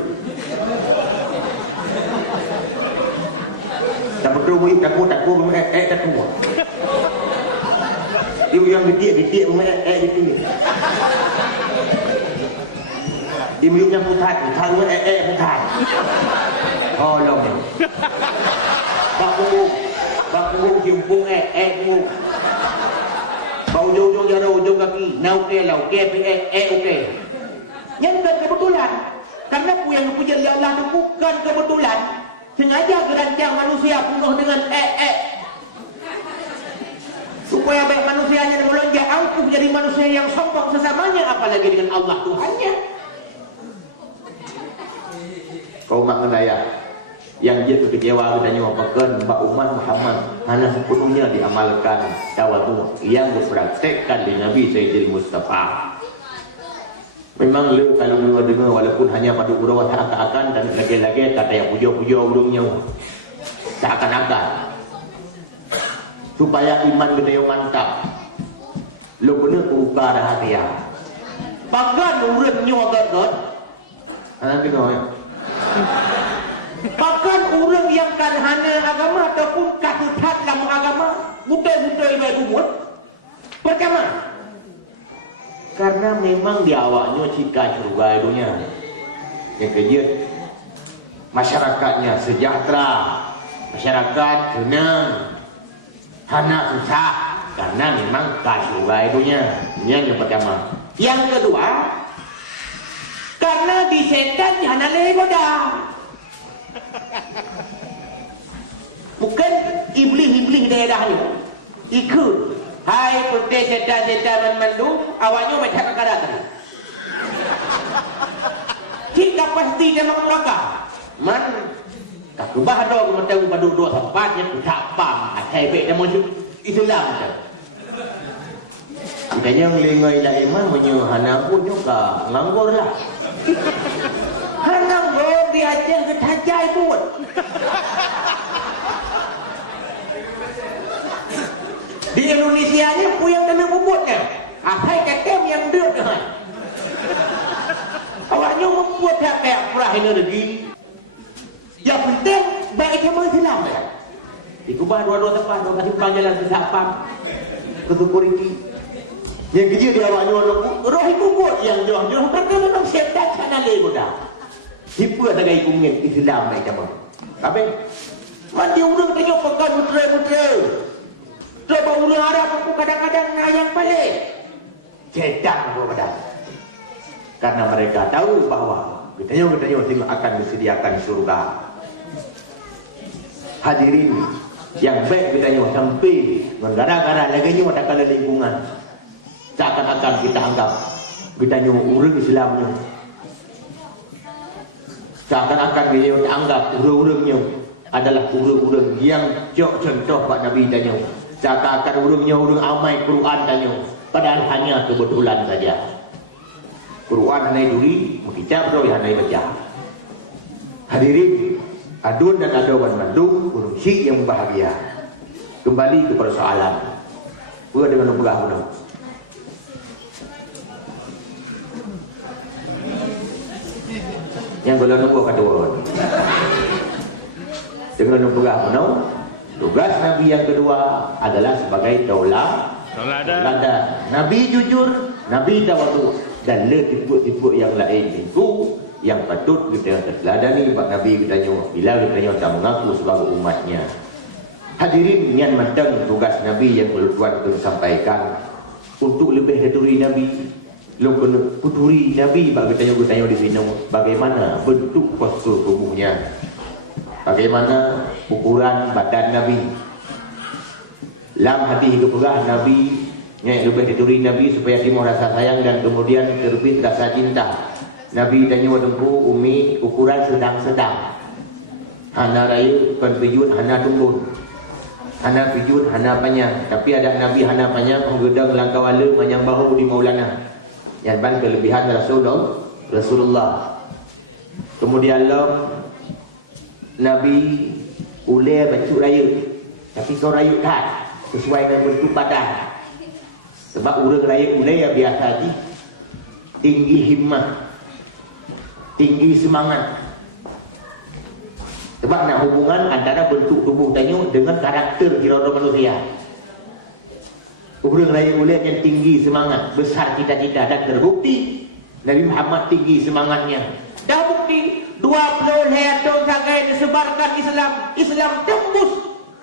Tak betul boleh takut takut Ibu yang getik gitu. Ibu yang putat putat. Oh long. Bak punggung jimpung punggung. Bau ujung jaro ujung kaki. Nau ke lau ke oke. Yang bukan kebetulan. Karena yang pujian ya Allah itu bukan kebetulan. Sengaja gerancang manusia penuh dengan supaya baik manusianya melonjak angkuh jadi manusia yang sombong sesamanya, apalagi dengan Allah Tuhannya. Kau mak menaya Yang dia kekecewa katanya apakah Mbak umat Muhammad hanya sepenuhnya diamalkan tawadu yang berpraktekkan di Nabi Sayyidil Mustafa. Memang lu kalau dengar walaupun hanya pada urut seakan-akan dan lagi-lagi kata yang puja-puja urungnya seakan-akan supaya iman kita yang mantap. Lu kena buka rahasia. Pagan urutnya agak-agak. Nanti kau ya. Bahkan orang yang kadhana agama ataupun kasuthat dalam agama buta-buta ibadah buat pertama karena memang di awaknya cita syurga dunia. Yang kedua masyarakatnya sejahtera, masyarakat senang, hana susah karena memang syurga dunia. Ini yang pertama. Yang kedua karena di setan hana legoda. Bukan iblis-iblis daerahnya ikut. Hai putih setan-setan mandu, awaknya macam kakak tadi. Jika pasti dia makan neraka. Man, tak kubah dong macam padu dua tempatnya tak pam. Saya baik dia masuk Islam macam. Katanya ngelingai lah iman menyuhana pun juga nganggur lah. Hanang bro diajar ke tajai pun. Di Indonesia ni pun yang kena bubutnya. Ahai katem yang duduk dengan. Awaknya membuat tak kayak perah energi. Yang penting baik sama Islam. Ikubah dua-dua tempat, dua kasih bukan jalan sesak pam. Ketukur ini. Yang kecil dia awaknya roh ikubut yang jauh-jauh. Kata memang setan sana legoda. Siapa tak gaya kumingin Islam naik sama. Tapi mati orang tengok pegang putra-putra. Coba orang Arab aku kadang-kadang yang paling cedak kepada. Karena mereka tahu bahawa kita tengok akan disediakan surga. Hadirin yang baik kita tengok sampai menggara-gara lagi ni tak kala lingkungan. Seakan-akan kita anggap kita tengok orang Islamnya. Seakan-akan dia anggap urang-urangnya adalah urang-urang yang jauh contoh Pak Nabi tanya. Seakan-akan urangnya urang amai Quran tanya. Padahal hanya kebetulan saja. Quran hanai duri, mengicap roh hanai baca. Hadirin, adun dan adawan mandung, urung syik yang bahagia. Kembali ke persoalan. Buat dengan berah benar. Yang kalau nunggu kata orang dengan nunggulah penuh. Tugas Nabi yang kedua adalah sebagai tauladan. Nabi jujur, Nabi tawadu, dan le tipu-tipu yang lain itu yang patut kita teladani. Pak Nabi katanya bila kita tak mengaku sebagai umatnya. Hadirin yang matang tugas Nabi yang Tuan sampaikan untuk lebih dari Nabi. Lu kena kuturi Nabi bagi tanya di sini bagaimana bentuk postur tubuhnya, bagaimana ukuran badan Nabi. Lam hati keperah Nabi yang lebih dituri Nabi supaya timbul rasa sayang dan kemudian terbit rasa cinta. Nabi tanya wadengku umi ukuran sedang-sedang. Hana raya bukan pijut, hana tumbun. Hana pijut, hana panjang. Tapi ada Nabi hana panjang menggedang langkah wala panjang bahu di Maulana. Yang ban kelebihan Rasulullah. Kemudian Allah Nabi ulai baju raya, tapi kau raya tak sesuai dengan bentuk badan. Sebab orang raya ulai ya biasa aja. Tinggi himmah, tinggi semangat. Sebab nak hubungan antara bentuk tubuh tanya dengan karakter kira-kira manusia. Orang lain boleh yang tinggi semangat, besar cita-cita dan terbukti Nabi Muhammad tinggi semangatnya. Dah bukti 20 tahun sagai disebarkan Islam tembus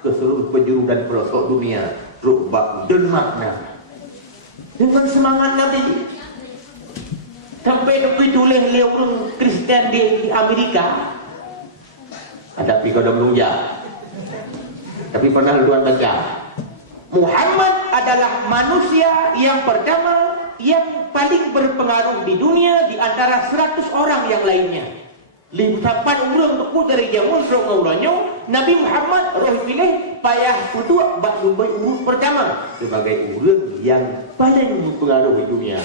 ke seluruh penjuru dan pelosok dunia. Rubah dan makna dengan semangat Nabi. Sampai Nabi tulis oleh orang Kristen di Amerika. Ada pergi kodam lunja. Tapi pernah Tuan baca Muhammad adalah manusia yang pertama yang paling berpengaruh di dunia di antara 100 orang yang lainnya. Limpapan urang tu dari jamun serong urangnya Nabi Muhammad roh pilih payah untuk bak lumbai urut pertama sebagai urang yang paling berpengaruh di dunia.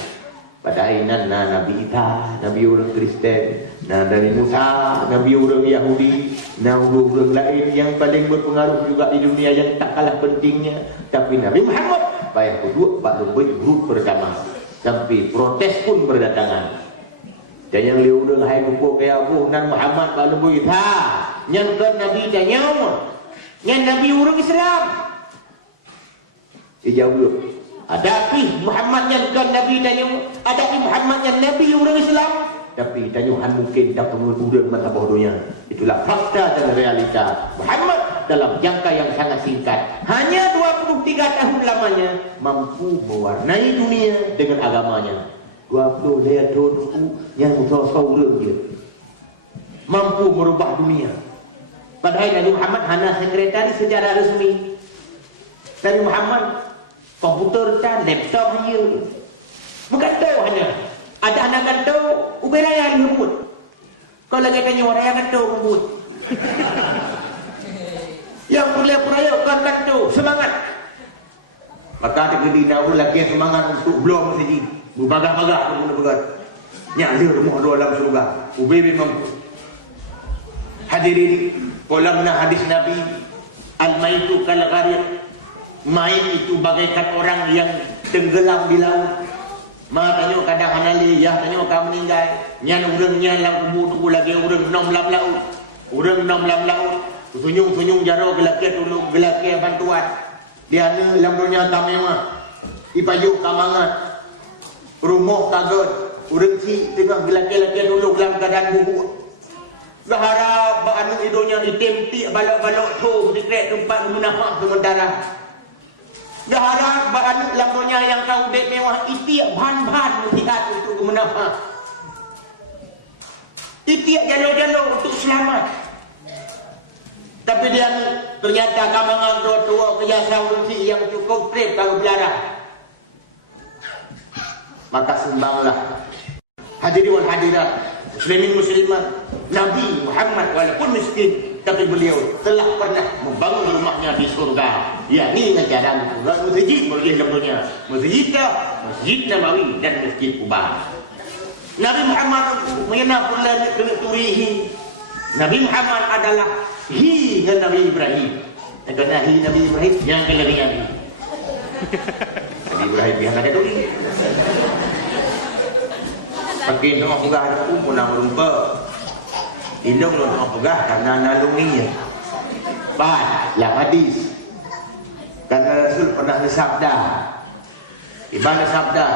Padahal Nabi Isa, Nabi orang Kristen, Nabi Musa, Nabi orang Yahudi, Nabi orang lain yang paling berpengaruh juga di dunia yang tak kalah pentingnya. Tapi Nabi Muhammad payah kedua bak lumbai urut pertama sampai protes pun berdatangan. Dan yang liu orang hai kumpul kaya aku Nabi Muhammad bak lumbai Isa, yang ke Nabi tanya, yang Nabi orang Islam. Dia jawab, ada pi Muhammad yang kan Nabi tanya, ada pi Muhammad yang Nabi orang Islam. Tapi tanyuhan mungkin tak pengurus mata bodohnya. Itulah fakta dan realita. Muhammad dalam jangka yang sangat singkat, hanya 23 tahun lamanya, mampu mewarnai dunia dengan agamanya. 20 tahun yang musuh-musuh dia mampu merubah dunia. Padahal Nabi Muhammad hanya sekretari secara resmi. Nabi Muhammad komputer dan laptop dia bukan tahu hanya ada anak kan tahu uberaya lembut. Kalau lagi tanya orang yang kan tahu lembut yang boleh peraya kan tahu semangat. Maka ada dinaul lagi semangat untuk belum saja berbagah-bagah berbagah nyala rumah dalam surga ubi mampu. Hadirin kolamna hadis Nabi al-maitu kal gharir, main itu bagaikan orang yang tenggelam di laut. Matanya kadang hanali, ya tanya kamu meninggal. Nyan urangnya lang kubur tu lagi urang nom lam laut. Urang nom lam laut. Tunyung-tunyung jaro gelake tolong gelake bantuan. Dia ne lam dunia tamema. Ipajuk kamangat. Rumah kaget. Urang si tengah gelake-lake tolong dalam keadaan bubuk. Gahara ba anu idonya item ti balok-balok tu dikrek tempat munafak sementara. Gahara ba anu lampunya yang kau dek mewah itiak ban-ban mutiat untuk munafak. Itiak jalo-jalo untuk selamat. Tapi dia ternyata kamangan tua biasa urusi yang cukup trip kalau belara. Maka sembanglah. Hadirin wal hadirat, muslimin muslimat, Nabi Muhammad walaupun miskin, tapi beliau telah pernah membangun rumahnya di surga, yakni ngajaran surga masjid boleh lampunya, masjid Nabawi dan masjid Quba. Nabi Muhammad mengenal pula turihi. Nabi Muhammad adalah hi dengan Nabi Ibrahim. Kerana hi Nabi Ibrahim yang kelarian. Nabi Ibrahim yang ada dulu. Pakai nak pegah aku pun nak lupa. Indung nak pegah karena nalunginya. Lah hadis. Karena Rasul pernah bersabda. Ibadah sabda.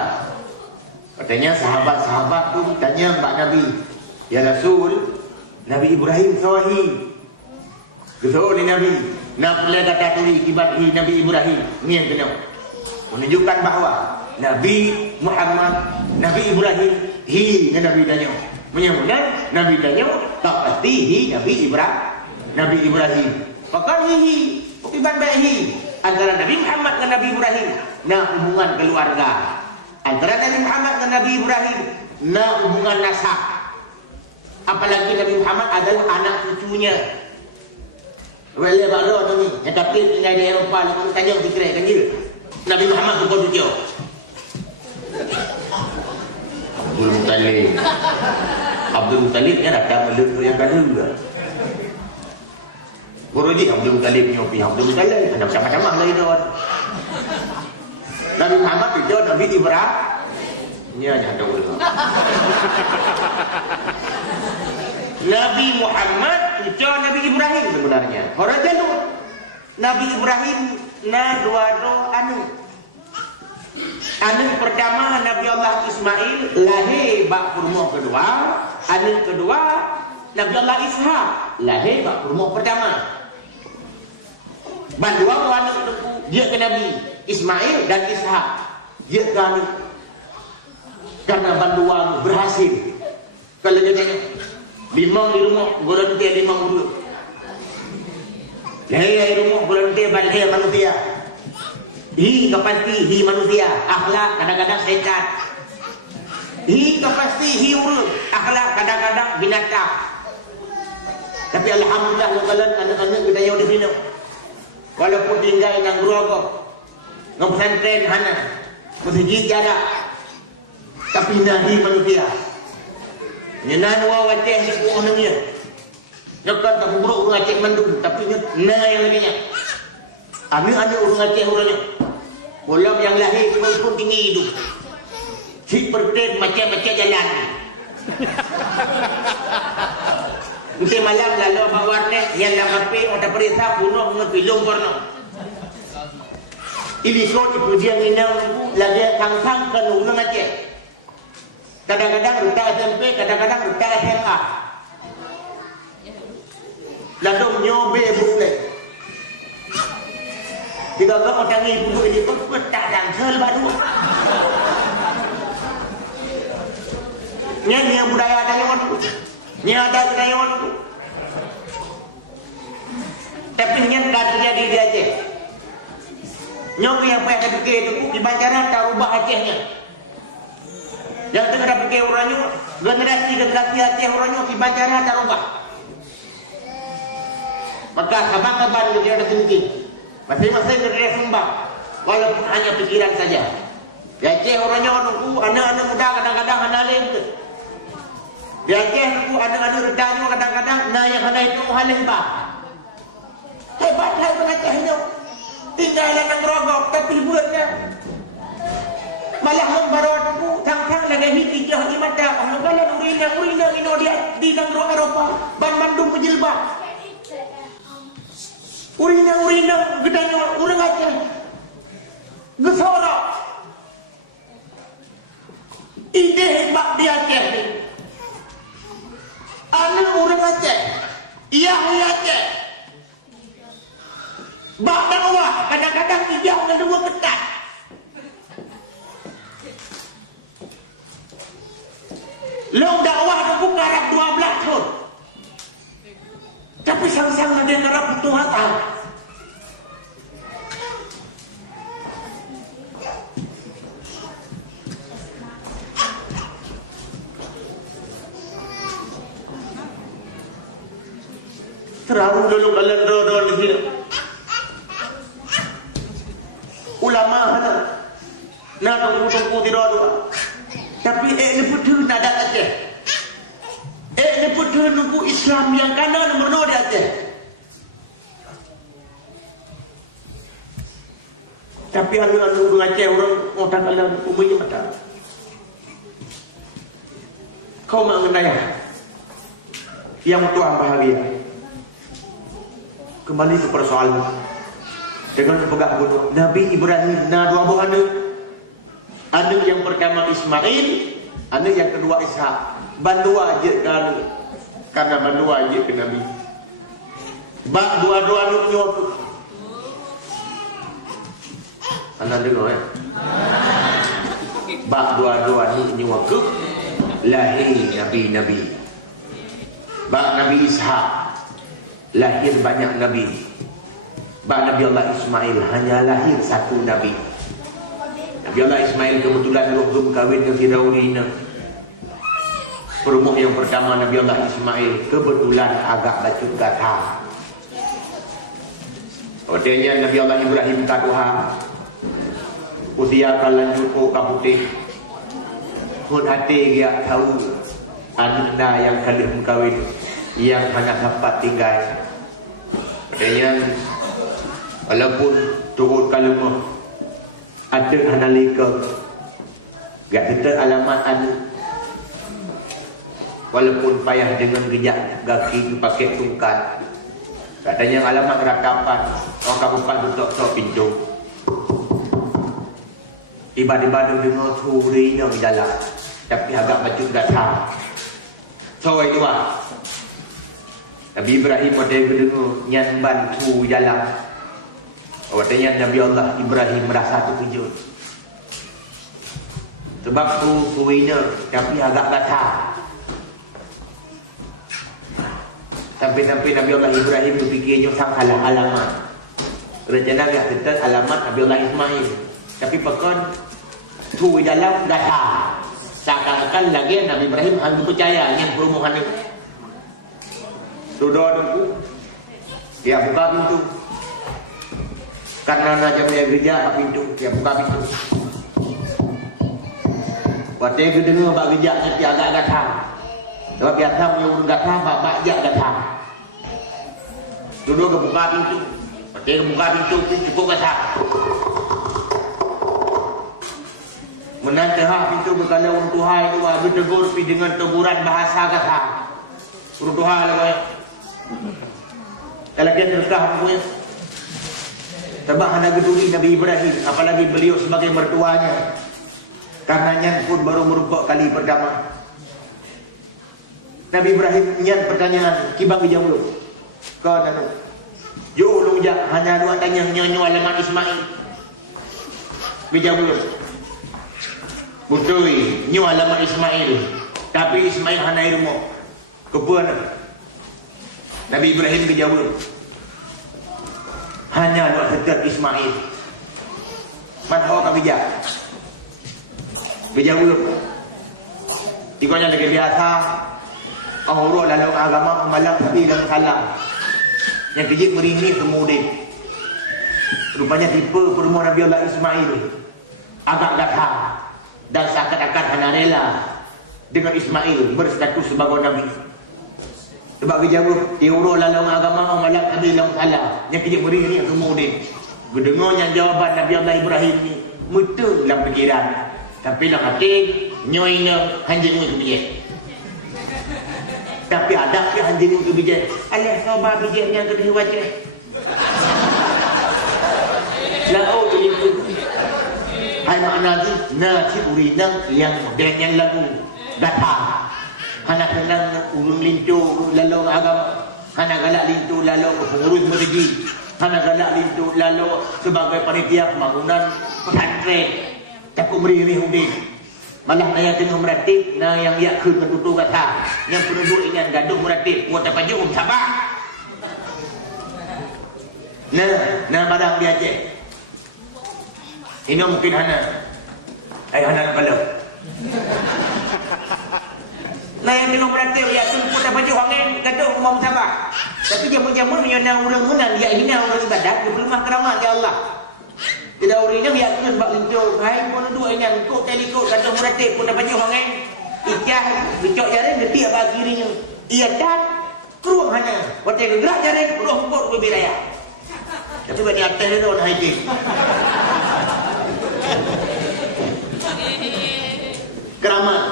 Katanya sahabat-sahabat tu tanya Mbak Nabi, ya Rasul, Nabi Ibrahim sahih. Betul ni Nabi. Nak boleh kata turi kibat Nabi Ibrahim. Ni yang kena menunjukkan bahawa Nabi Muhammad, Nabi Ibrahim, dengan Nabi Daniel. Menyebutkan Nabi Daniel tak pasti Nabi Ibrahim. Pakar iban baik antara Nabi Muhammad dengan Nabi Ibrahim. Nah hubungan keluarga antara Nabi Muhammad dengan Nabi Ibrahim. Nah hubungan nasab. Apalagi Nabi Muhammad adalah anak cucunya. Boleh baru tu ni. Yang kapten tinggal di Eropah lalu tanya dikira kan dia. Nabi Muhammad tu cucu. Abdul Muttalib kan ada meluk yang kedua. Guruji Abdul Muttalib nyopi Abdul Muttalib ada sama-sama lagi tu. Nabi Muhammad itu Nabi Ibrahim. Nya ada ulama. Nabi Muhammad itu Nabi Ibrahim sebenarnya. Orang jalur Nabi Ibrahim dua anu pertama Nabi Allah Ismail lahir bak kurma kedua, anu kedua Nabi Allah Ishak lahir bak kurma pertama. Bandua anu dia ke Nabi Ismail dan Ishak dia ke anu karena bandua berhasil. Kalau dia limang di rumah golongan 5 dulu. Lahir di rumah golongan balik manusia. Kepasti manusia, akhlak kadang-kadang setan. Kepasti urut, akhlak kadang-kadang binatang. Tapi alhamdulillah kalau anak-anak gedaya di sini. Walaupun tinggal nang Grogol, ngam pesantren hana, masjid jarak. Tapi nahi manusia. Nyenan wa waceh di pu'unangnya. Nyekan tak buruk orang Aceh mandum. Tapi nah yang laginya. Anak-anak orang Aceh orangnya. Bolam yang lahir pun tinggi hidup. Si perten macam-macam jalan. Nanti malam lalu bawarnya yang lama pe orang perintah bunuh ngepilung porno. Ini so itu dia nginang lagi sang-sang ke orang Aceh. Kadang-kadang ruta SMP, kadang-kadang ruta SMA. Lalu nyobe bule. Jika kau orang ibu ini pun tak dangsel baru. Ni yang budaya ada yang ni ada budaya orang. Tapi yang tak terjadi di Aceh. Nyobe yang payah fikir itu dibacaran tak ubah Acehnya. Yang tengah fikir orangnya generasi Aceh orangnya dibacaran tak ubah. Maka kabar-kabar dia ada tinggi. Masing-masing negeri sembah. Walaupun hanya pikiran saja. Di Aceh orangnya nunggu anak-anak muda kadang-kadang hanalim. Di Aceh nunggu anak-anak redanya kadang-kadang nah yang hana itu halim bah. Hebat lah orang Aceh itu. Tinggal dalam Grogol tapi buatnya. Malah membarotku tang-tang lagi hijau di mata. Kalau urina ino dia di negara Eropa. Bandung penjilbab. Urina gedanya orang Aceh gesorak ide hebat di Aceh ni anak orang Aceh iya Aceh bak dakwah kadang-kadang ijak ngedua ketat long dakwah aku ngarap 12 tahun. Tapi sang-sang ada ngarap butuh hati. Terlalu dulu kalian doa di sini. Ulama ada. Nak tunggu tidak doa. Tapi ini betul nada Aceh. Ini betul nunggu Islam yang kanan nomor 2 di Aceh. Tapi anu Aceh orang otak kalian umumnya mata. Kau mengenai yang tua bahagia. Kembali ke persoalan dengan pegang gunung Nabi Ibrahim dua buah anak yang pertama Ismail, anak yang kedua Ishak. Bandu aja kan karena bandu aja ke Nabi. Bak dua-dua anak nyok. Anda dengar ya? Bak dua-dua anak nyok lahir nabi-nabi. Bak Nabi Ishak lahir banyak nabi. Bak Nabi Allah Ismail hanya lahir satu nabi. Nabi Allah Ismail kebetulan belum kahwin dengan Firaunina. Perumah yang pertama Nabi Allah Ismail kebetulan agak bacut kata. Odenya Nabi Allah Ibrahim kaduha usia kalan cukup kaputih. Pun hati dia tahu anak yang kalih mengkawin yang hanya dapat tinggal. Odenya walaupun turut kalimah ada analika gak tetap alamat anak. Walaupun payah dengan gejak kaki pakai tungkat. Katanya alamat ratapan orang kabupaten betul-betul pintu. Tiba-tiba dengar suri yang jalan. Tapi agak baju datang. So itu lah. Nabi Ibrahim ada dengar nyan bantu jalan. Katanya Nabi Allah Ibrahim merasa terkejut. Sebab tu surinya tapi agak datang. Sampai-sampai Nabi Allah Ibrahim berfikirnya sang salah alamat. Rencana dia tetap alamat Nabi Allah Ismail. Tapi pekan tu dalam data. Seakan-akan lagi Nabi Ibrahim hanya percaya yang perumuhan itu. Sudah tunggu. Dia buka pintu. Karena nak jamnya gereja pintu, dia buka pintu. Waktu dia dengar bak gereja nanti agak datang. Sebab biasa punya urut datang, bak jak datang. Duduk ke buka pintu. Waktu dia buka pintu, cukup datang. Menantah pintu berkala orang Tuhan itu bertegur dengan teguran bahasa kata. Orang Tuhan lah. Kalau dia terkah punya sebab hendak geduri Nabi Ibrahim, apalagi beliau sebagai mertuanya, karenanya pun baru merupakan kali pertama. Nabi Ibrahim nyan pertanyaan kibang dijawab kau nanu jauh lu jak hanya dua tanya nyonya alamat Ismail dijawab betul nyonya alamat Ismail tapi Ismail hanya rumah kepuan Nabi Ibrahim dijawab hanya dua sekat Ismail mana awak bijak dijawab ikonya lagi biasa orang dalam agama malam tapi dalam salah yang kejip meringis kemudian rupanya tipe perempuan Nabi Allah Ismail agak datang dan seakan-akan hanya rela dengan Ismail berstatus sebagai Nabi sebab dijawab orang dalam agama malam tapi dalam salah yang kejip meringis kemudian mendengarnya jawaban Nabi Allah Ibrahim ni betul dalam fikiran tapi dalam hati nyoynya hanjing itu bijak tapi ada yang anjing itu bijak alah sobat bijaknya kedua wajah lau itu hai makna itu nasi urinang yang dengan lagu datang anak tenang urun lintu lalu agama anak galak lintu lalu pengurus meregi anak galak lintu lalu sebagai panitia pembangunan pesantren takut merih hudi malah naya tengah meratip na yang yak keun tutu kata yang penduduk ini gaduh meratip buat apa je sabar nah barang dia je ini mungkin hana kalau nah yang tengah meratip yak keun buat apa je orang gaduh mau sabar tapi jamu-jamu menyonang urang-urang dia hina orang ibadat berlemah keramat ya Allah tidak orang yang yakin bak lincuk hai pun dua yang kau telikot kata muratik pun dapat orang lain ijah bicok jaring gede apa kirinya ia dan keruang hanya waktu gerak jaring keruang kod lebih raya tapi bagi atas dia orang haji keramat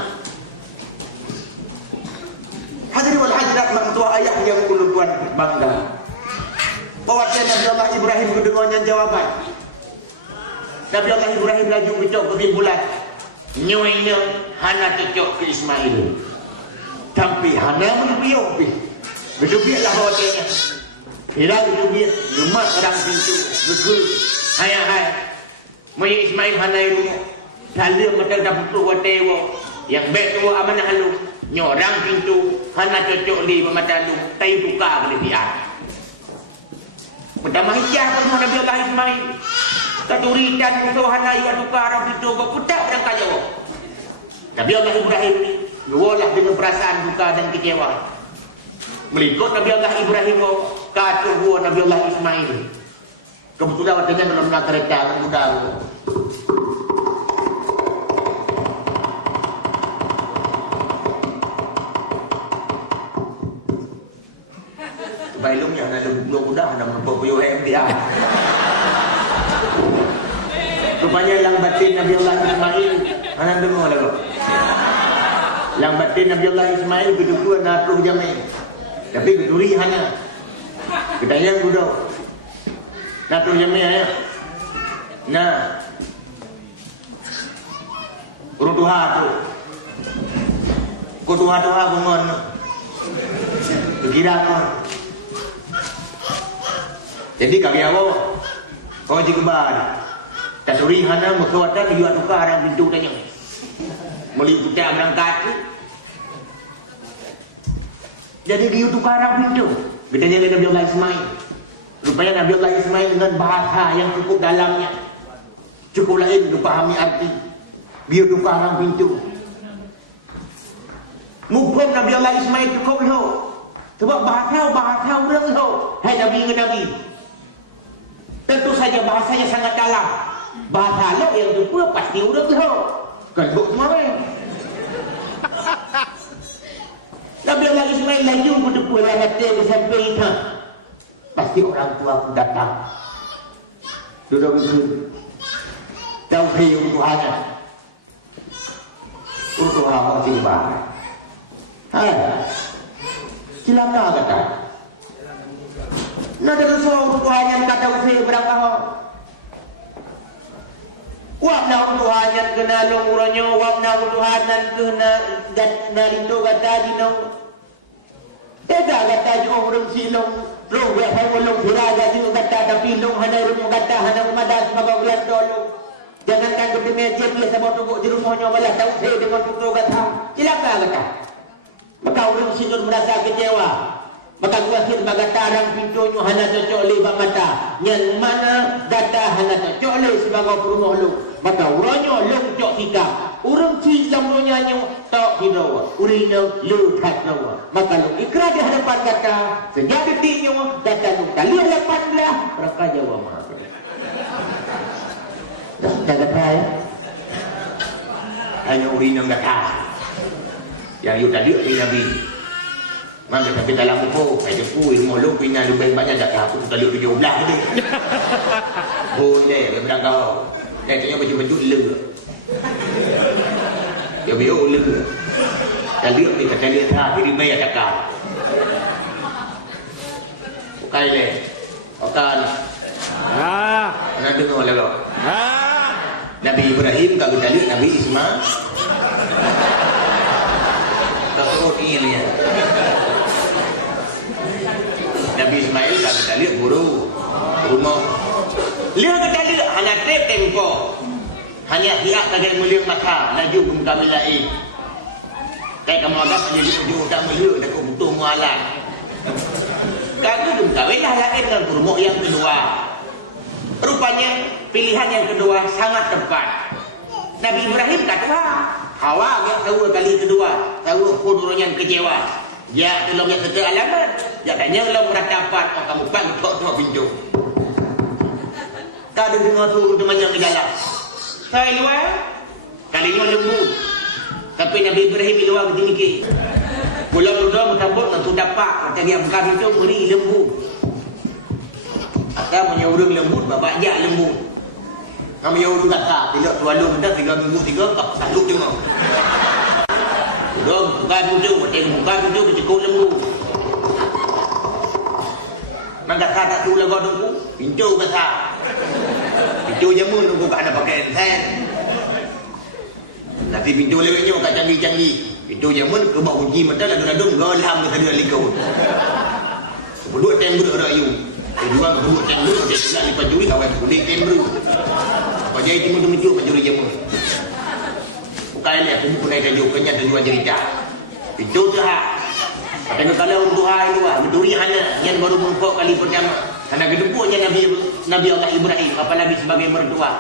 hadirin wal hadirat mertua ayah yang kulo tuan bangga bahwa Nabi Allah Ibrahim kedengarannya jawaban Nabi Allah Ibrahim laju bicok kesimpulan nyoynya hana cocok ke Ismail tapi hana menubiuk berdubiak lah bawatnya hilang berdubiak gemat orang pintu bergul hai Maya Ismail hana itu salim macam dah putus watewa yang baik tua amanah halu nyorang pintu hana cocok di pematalu tayu tukar ke dia pertama hijah perempuan Nabi Allah Ismail Katuri dan Tuhan ayat tukar orang itu kau putak berangkat jawab. Nabi Allah Ibrahim ni lualah dengan perasaan duka dan kecewa. Melikut Nabi Allah Ibrahim kata gua Nabi Allah Ismail. Kebetulan waktunya dalam nak kereta muda. Bailungnya ada muda ada mempunyai MTA. Rupanya lang batin Nabi Allah Ismail anak dengar lagu lang batin Nabi Allah Ismail kedua natuh jamai tapi keduri hanya kita yang duduk natuh jamai ya nah urut Tuhan tu ko Tuhan bangun berkira tu jadi kami awak kau jika bar Kaduri hana mekawatan dia tukar orang pintu tanya. Meliputi berangkat. Jadi dia tukar orang pintu. Gedanya Nabi Allah Ismail. Rupanya Nabi Allah Ismail dengan bahasa yang cukup dalamnya. Cukup lain untuk pahami arti. Dia tukar orang pintu. Mungkin Nabi Allah Ismail cukup loh. Sebab bahasa orang tu. Hai Nabi ke Nabi. Tentu saja bahasanya sangat dalam. Bahasa lo yang jumpa pasti orang tu. Keluk semua. Nabi Allah Ismail laju berdepa lah hati sampai itu. Pasti orang tua pun datang. Duduk begitu. Tauhid Tuhan. Tuhan masih bahas. Hai. Cilaka kata. Nak ada seorang Tuhan yang kata Tauhid berapa? Wap nak Tuhan yang kena longurnya, wap nak Tuhan yang kena itu kata dino. Tidak kata juga orang silong. Long biar saya long siraga juga kata tapi long hana rumah kata hana rumah dah sebagai belas dulu. Jangankan ke meja dia sama tunggu di rumahnya malah Tauhid dengan tutur kata. Cilaka kata. Maka orang silong merasa kecewa. Maka kuasir bagata orang pintunya hana cocok lebak mata. Yang mana data hana cocok le sebagai rumah lu. Maka orangnya long cok tika. Orang cilam orangnya tak hidawa. Urina lu tak rawa. Maka lu ikrar di hadapan kata. Sejak detiknya data lu kali 18. Mereka jawab maaf. Dah kata ya. Hanya urina kata. Yang you tadi Nabi. Maka tapi dalam buku, saya jumpa rumah lu pindah lebih banyak tak aku tak ada 17 tu. Boleh dia bilang kau. Dia tanya baju-baju le. Dia biar le. Dah lihat ni kata dia tak diri bayar cakap. Bukan le. Bukan. Nak dengar lah kau. Nabi Ibrahim kau kita lihat Nabi Ismail. Tak ini ya. Nabi Ismail tak kita lihat buru rumah. Lihat kita lihat hanya trip tempo. Hanya hiak kaget mulia mata laju kum kami lain. Kayak kamu agak menjadi tak mulia dah kau butuh mualan. Kau kum kawin lah lain dengan rumah yang kedua. Rupanya pilihan yang kedua sangat tepat. Nabi Ibrahim kata Hawa yang tahu kali kedua tahu pun yang kecewa. Ya, dalam yang serta alamat. Ya, tanya kalau meratapat. Oh, kamu pangkok pintu. Tak ada dengar suruh teman yang di dalam. Saya luar. Kalinya lembu. Tapi Nabi Ibrahim di luar ketinggi. Pulang-pulang bertabut tentu dapat. Kata dia buka pintu, beri lembu. Atau menyuruh lembu, bapak jak lembu. Kamu menyuruh kata. Tidak terlalu mudah 3 minggu 3. Tak sanggup tengok. Dong, buka pintu, buka pintu, cukup lembu. Maka tak tu lagu tunggu, pintu besar. Pintu jamun tunggu kat ada pakai sen. Tapi pintu lewatnya kat canggih-canggih. Pintu jamun ke bawah kunci mata ladung-ladung golam ke tadi likau. Berdua tembur rayu. Kedua berdua tembur dia nak lipat juri kawan kulit tembur. Apa jadi timu-timu juri jamun. Bukan ni aku pun naik tajuk kenyat dan jual cerita. Itu tu hak. Kata kalau untuk hal luar, berduri hana yang baru mengkok kali pertama. Karena kedempuknya Nabi Allah Ibrahim, apalagi sebagai mertua.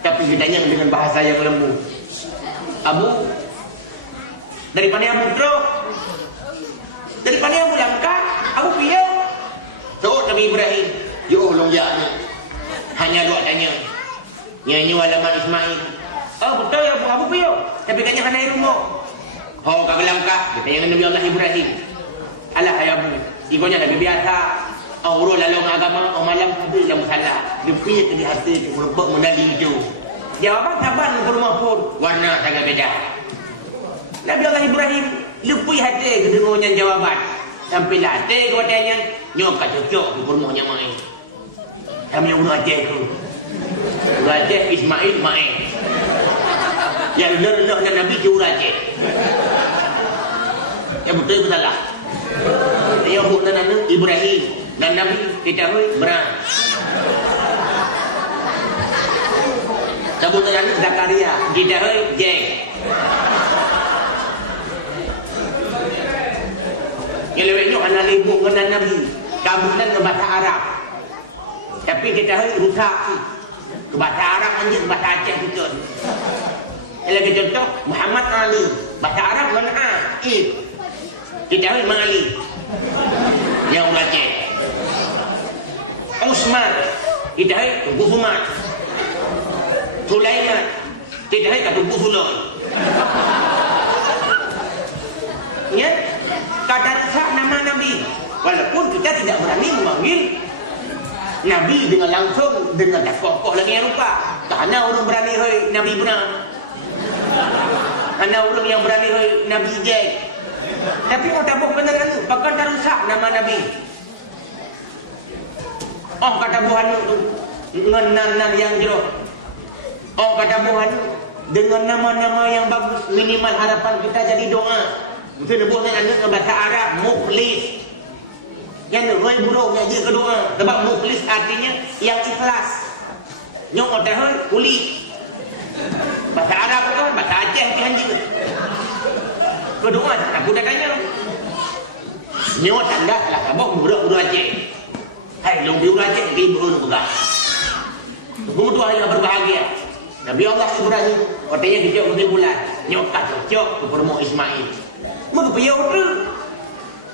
Tapi ditanya dengan bahasa yang lembut. Abu, daripada yang putra, daripada yang langkah, Abu piye? So Nabi Ibrahim, yo long ya ni. Hanya dua tanya. Nyanyi alamat Ismail. Oh betul ya Abu piye? Tapi katanya kan dari rumah. Oh kau langkah, ditanya Nabi Allah Ibrahim. Alah hai Abu, igonya Nabi biasa. Orang lalu agama, orang malam tu yang salah. Dia pergi ke hati, merebak menali hijau. Jawapan sahabat ke rumah pun warna sangat beda. Nabi Allah Ibrahim lupi hati ke dengarnya jawapan. Sampai hati ke watanya, nyok kat cocok ke rumahnya main. Kami yang bunuh Aceh tu. Aceh Ismail main. Yang lerlah dan Nabi jauh Aceh. Yang betul betul lah. Yang bukan Nabi Ibrahim dan Nabi kita berang. Sebut Nabi Zakaria kita jeng. Yang lewatnya anak ibu kena Nabi kabunan ke bahasa Arab. Tapi kita rusak ke bahasa Arab menjadi bahasa Aceh betul. Lagi contoh Muhammad Ali bahasa Arab mana A kita Mali Yang Aceh. Usman, idai Tunggu Sumat. Sulaiman, idai Tunggu Sulon. Ya, kata rusak nama Nabi. Walaupun kita tidak berani memanggil Nabi dengan langsung, dengan dah kokoh lagi yang rupa. Karena orang berani Nabi benar. Karena orang yang berani Nabi Jack. Tapi orang tak boleh benar itu. Bahkan dah rusak nama Nabi. Oh kata Tuhan itu dengan nama yang jeruk. Oh kata Tuhan dengan nama-nama yang bagus, minimal harapan kita jadi doa. Mesti nebuskan anak bahasa Arab mukhlis. Yang roy buruk yang dia kedua. Sebab mukhlis artinya yang ikhlas. Nyok otak kulit. Bahasa Arab itu kan bahasa Aceh Tuhan juga. Kedua aku dah tanya. Nyok tanda lah kabok budak-budak Aceh. Hai long biu Aceh ribu juga. Kemudian yang berbahagia. Nabi Allah Ibrahim katanya kejauh dari bulan. Nyok tak cocok ke permo Ismail. Mau ke udah.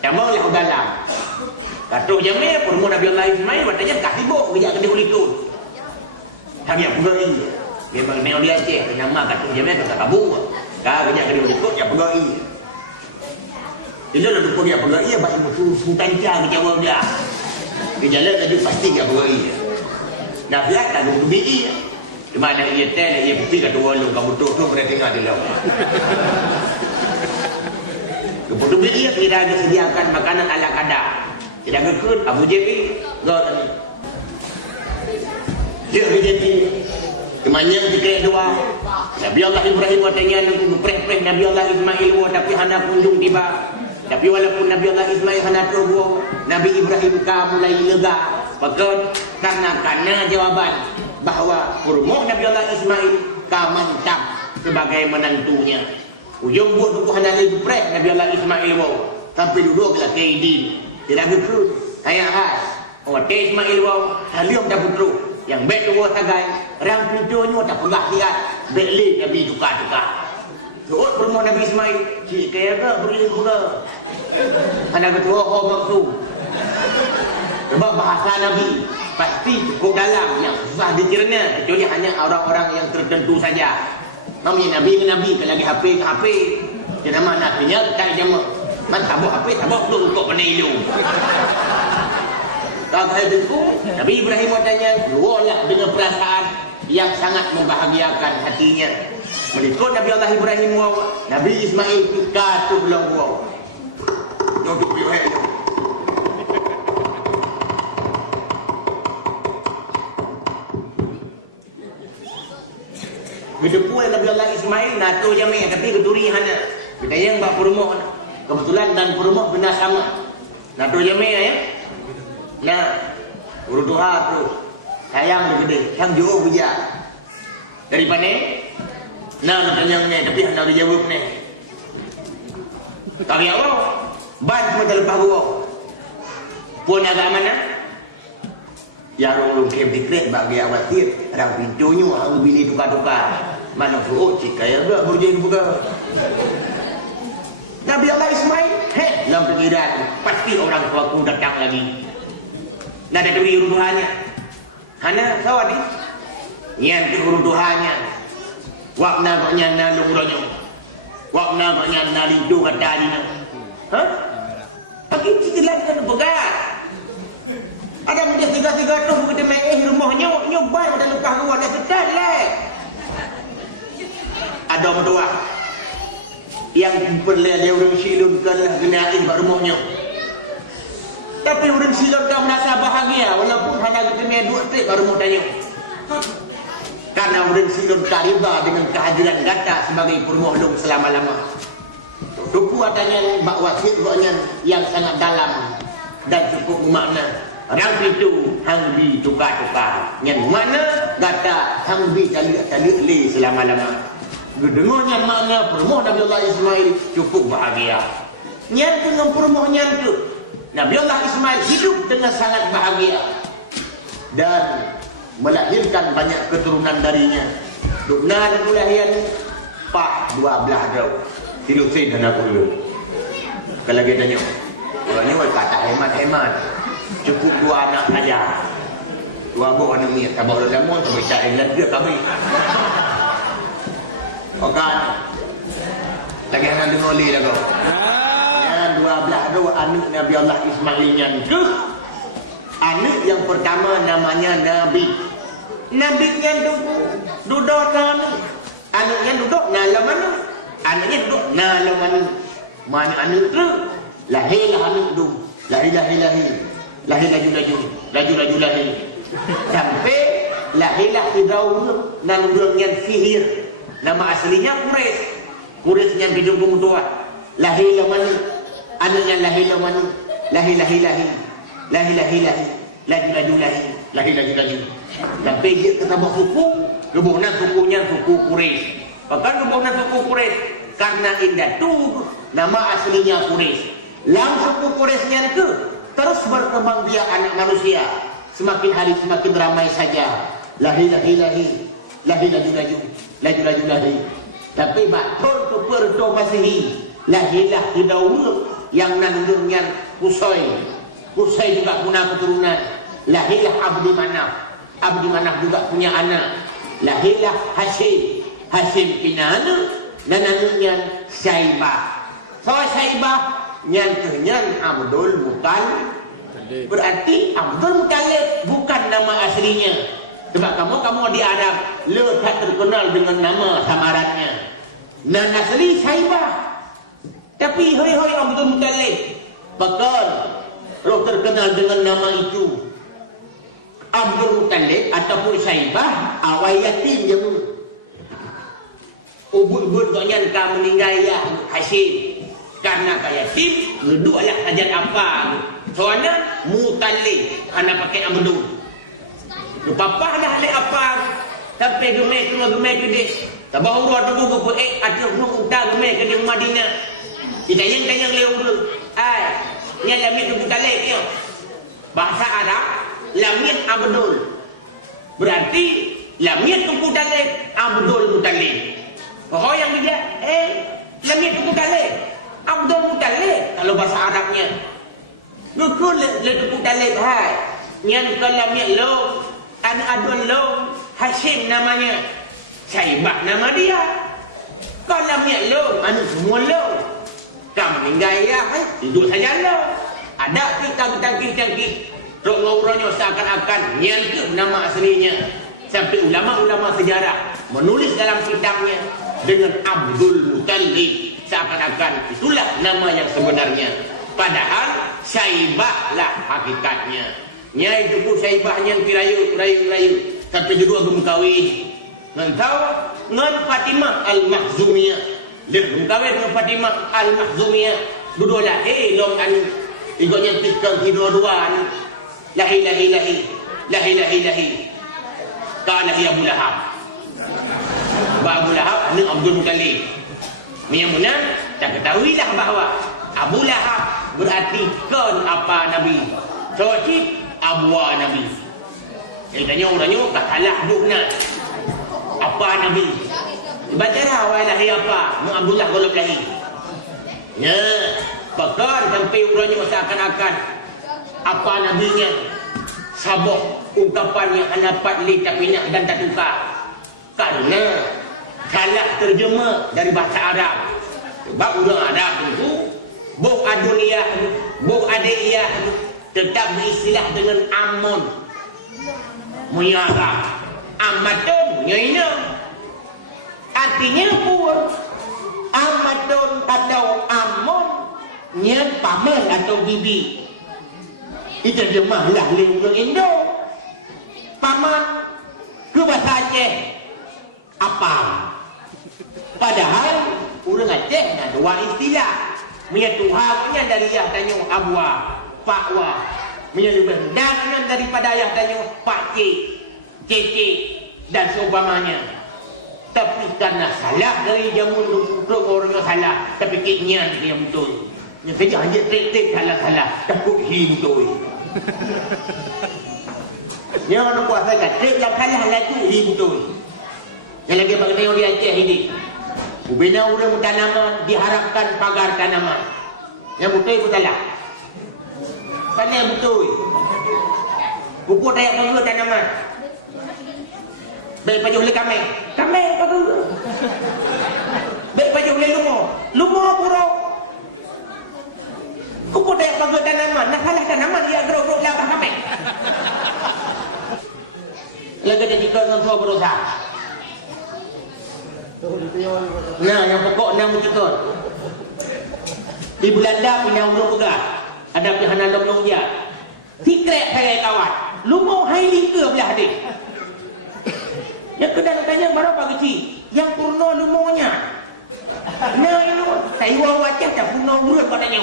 Tambah lah dalam. Kata jamnya permo Nabi Allah Ismail katanya tak sibuk bijak ke dia kami yang pegai. Memang memang dia Aceh nama kata jamnya kata kabur. Kau bijak ke dia yang pegai. Itu lah dukung dia pegai ya baik sultan cang jawab dia. Dia jalan tadi pasti dia pegai. Nabi tak duduk biji. Di mana ia tanya ia pergi kat warung kamu tu berarti enggak ada lawan. Kemudian dia tidak sediakan makanan ala kadar. Tidak gekut Abu Jabi gak ni. Dia Abu Jabi kemanya tiga dua. Nabi Allah Ibrahim katanya nak preh Nabi Allah Ismail tapi hana kunjung tiba. Tapi walaupun Nabi Allah Ismail hana terbuang, Nabi Ibrahim ka mulai lega. Karena jawaban bahawa kurma Nabi Allah Ismail ka mantap sebagai menantunya. Ujung buat dukuh hana lagi preh Nabi Allah Ismail sampai duduk lah kaidin. Tidak betul. Ayah khas. Oh, Teh Ismail wau halium dah putru. Yang baik dua sagai, rang videonya tak pegah lihat. Beli Nabi tukar-tukar. Tuh permo Nabi Ismail, cik kaya ke beri pula. Anak ketua kau maksud. Sebab bahasa Nabi pasti cukup dalam yang susah dicerna, kecuali hanya orang-orang yang tertentu saja. Namanya Nabi kalau lagi HP ke HP. Dia nama naknya tak jama. Man tabuk HP, tabuk tu untuk penilu. Kalau itu, Nabi Ibrahim katanya, keluarlah dengan perasaan yang sangat membahagiakan hatinya. Berikut Nabi Allah Ibrahim Nabi Ismail katuh belang Duduk biohel. Kedepui Nabi Allah Ismail nato jamnya tapi keduri hana. Kita yang bak perumah. Kebetulan dan perumah benar sama. Nato jamnya ya. Nah, urut doa tu sayang gede, yang jauh bijak. Dari mana? Nah, nak tanya ni, tapi hendak dijawab ni. Kami apa? Ban macam lepas gua. Pun agak mana? Ya orang kem dikret bagi awak tir, orang pintunya orang bini tukar-tukar. Mana suruh cik kaya dah berjaya buka. Nabi Allah Ismail, dalam pikiran pasti orang tuaku datang lagi. Nak ada duri uruhannya. Hana sawat ni. Nyan tu uruhannya. Wak nagaknya nalung ronyo. Wak nagaknya nalindu kata dina. Hah? Tapi cicilan kan begat. Ada mungkin tiga-tiga tu kita main rumahnya nyobai pada lepas luar dah sedar lah. Ada berdua yang perlu dia orang silunkan lah genain kat rumahnya. Tapi orang silon kau merasa bahagia walaupun hanya kita main dua trip baru mau tanya. Karena orang silon kariba dengan kehadiran gata sebagai permohlung selama-lama. Duku adanya bak wakil yang sangat dalam dan cukup bermakna. Orang itu hangbi tukar-tukar. Yang mana gata hangbi tali-tali selama-lama. Dengarnya makna permoh Nabi Allah Ismail cukup bahagia. Yang dengan permohnya itu Nabi Allah Ismail hidup dengan sangat bahagia dan melahirkan banyak keturunan darinya. Dukna kelahiran Pak 12 tahun. Tilu sen dan aku dulu. Kalau kita tanya, Orangnya kata hemat-hemat. Cukup 2 anak saja. 2 buah anak ni. Tak bawa lemon, tak boleh cari lagi kami. Kan? Lagi anak dengar li lah kau. Yang 12 tu anak Nabi Allah Ismail yang ke. Anak yang pertama namanya Nabi. Nabi yang duduk sana. Anaknya duduk nala mana? Anaknya duduk nala mana? Mana anak tu? Lahirlah anak tu. Lahir laju. Sampai lahirlah Firaun nalurang yang sihir. Nama aslinya Quraisy. Quraisy yang hidung tua. Lahirlah mana? Anaknya lahirlah mana? Lahir. Laju. Sampai dia ketambah suku, kebunan sukunya suku Quraisy. Bahkan kebunan suku Quraisy karena indah tu nama aslinya Quraisy. Lam suku Quraisynya itu terus berkembang dia anak manusia. Semakin hari semakin ramai saja. Lahir laju. Tapi batul tu perdo Masihi. Lahirlah Daud yang nandungnya Qusay juga punya keturunan. Lahirlah Abdi Manaf juga punya anak. Lahirlah Hashim punya anak dan anaknya Syaibah. So Syaibah nyan Abdul Muttalib. Berarti Abdul Muttalib bukan nama aslinya. Sebab kamu di Arab tak terkenal dengan nama samarannya. Dan asli Syaibah. Tapi hari-hari Abdul Muttalib bahkan lo terkenal dengan nama itu. Abdul Muttalib ataupun Syaibah awal yatim je pun. Ubud-ubud doknya ka meninggal ya Hashim. Karena ka yatim, ngeduklah hajat apa. Soalnya Muttalib anak pakai Abdul. Papa dah le apa. Sampai gemai ke des. Tabahu ada buku ada utang gemai ke di Madinah. Ditanya leu. Nya lamit Muttalib ya. Bahasa Arab lamit Abdul. Berarti lamit Muttalib Abdul Muttalib. Pokok yang dia lamit Muttalib Abdul Muttalib kalau bahasa Arabnya. Gukul le Muttalib hai. Nyan lamit lo an Abdul lo Hashim namanya. Syaibah nama dia. Kalau lamit lo anu semua lo. Kamu meninggal ya, hidup saja lo. Ada kita tangkis ngobrolnya seakan-akan nyantuk nama aslinya. Sampai ulama-ulama sejarah menulis dalam kitabnya dengan Abdul Muttalib. Seakan-akan itulah nama yang sebenarnya. Padahal Syaibah lah hakikatnya. Nyai itu pun Syaibahnya rayu. Sampai kedua gemukawin. Ngentau ngan Fatimah Al-Mahzumiyah. Dia gemukawin dengan Fatimah Al-Mahzumiyah. Dudulah long anu. Ikutnya tikang dua-dua anu. Lahi. Kana ya Abu Lahab. Abu Lahab ni Abdul Muttalib. Menang tak ketahuilah bahawa Abu Lahab berarti kon apa Nabi. Soci abwa Nabi. Tanya orangnya tak salah dukna. Apa Nabi? Bacalah walahi apa? Abdullah golok lahi. Ya, pakar sampai orangnya seakan-akan apa nabinya sabok ungkapan yang dapat li tak minyak dan tak tukar karena salah terjemah dari bahasa Arab. Sebab orang Arab itu boh aduniyah, boh adiyah tetap beristilah dengan amun munyara amatun nyoina artinya pun amatun atau amun nya paman atau bibi. Itu jemahlah lingkung Indo. Paman ke bahasa Aceh apa? Padahal orang Aceh ada dua istilah. Punya Tuhan punya dari ayah tanya abwa, pakwa. Punya lebih dan daripada ayah tanya pakcik, cecik dan seumpamanya. Tapi karena salah dari jamun untuk orang yang salah, tapi kitnya yang betul. Yang saja hanya trik-trik salah-salah, takut hintui. Yang orang kuasa kata yang kalah lagi hintui. Yang lagi bagi tengok di Aceh ini, ubina orang tanaman diharapkan pagar tanaman. Yang betul itu salah. Pandai betul. Pupuk dayak bangga tanaman. Baik pajuh oleh kami. Kami apa tu? Baik pajuh oleh lumur pura. Pupuk dayak bangga tanaman. Nak kalah tanaman dia gerok-gerok lah kami. Lagi dia jika dengan tua berusaha. Nah, yang pokok nama kita. Di Belanda punya urut pegah. Ada pihana lom dia. Fikrek saya kawan. Lu mau hai lingka belah adik. Yang kedang tanya berapa kecil? Yang purno lu maunya. Nah ini saya wajah tak purno urut padanya.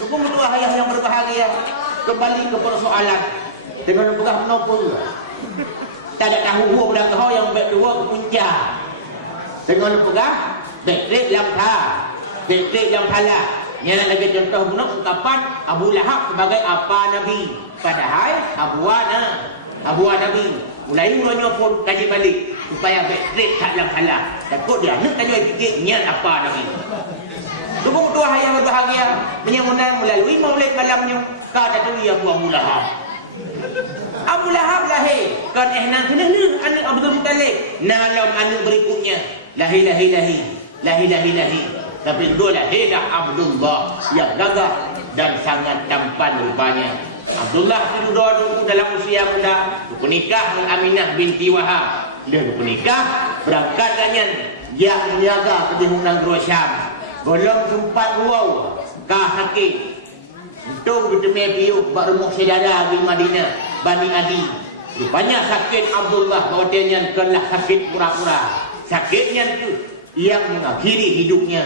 Hukum dua ayah yang berbahagia. Kembali ke persoalan dengan pegah menopul. Tak ada tahu budak kau yang baik dua ke punca. Dengan pegah baik yang tha, baik yang thala. Ini lagi contoh guna ungkapan Abu Lahab sebagai apa Nabi. Padahal abuah Nabi. Mulai uranya pun kaji balik supaya baik tak yang thala. Takut dia nak tanya sikit niat apa Nabi. Dukung tua yang berbahagia menyamunan melalui maulid malamnya kata tu dia Abu Lahab. Abu Lahab lahir kan ehnan kena anak Abdul Muttalib. Nalam anak berikutnya lahi. Tapi dua lahirlah Abdullah yang gagah dan sangat tampan rupanya. Abdullah itu dua dalam usia muda bernikah dengan Aminah binti Wahab. Dia bernikah berangkat dengan yang menjaga ke Hunan Syam. Belum sempat wow kah sakit. Untung bertemu piuk baru rumah saudara di Madinah Bani Adi. Rupanya sakit Abdullah bawaannya kelah sakit pura-pura. Sakitnya itu yang mengakhiri hidupnya.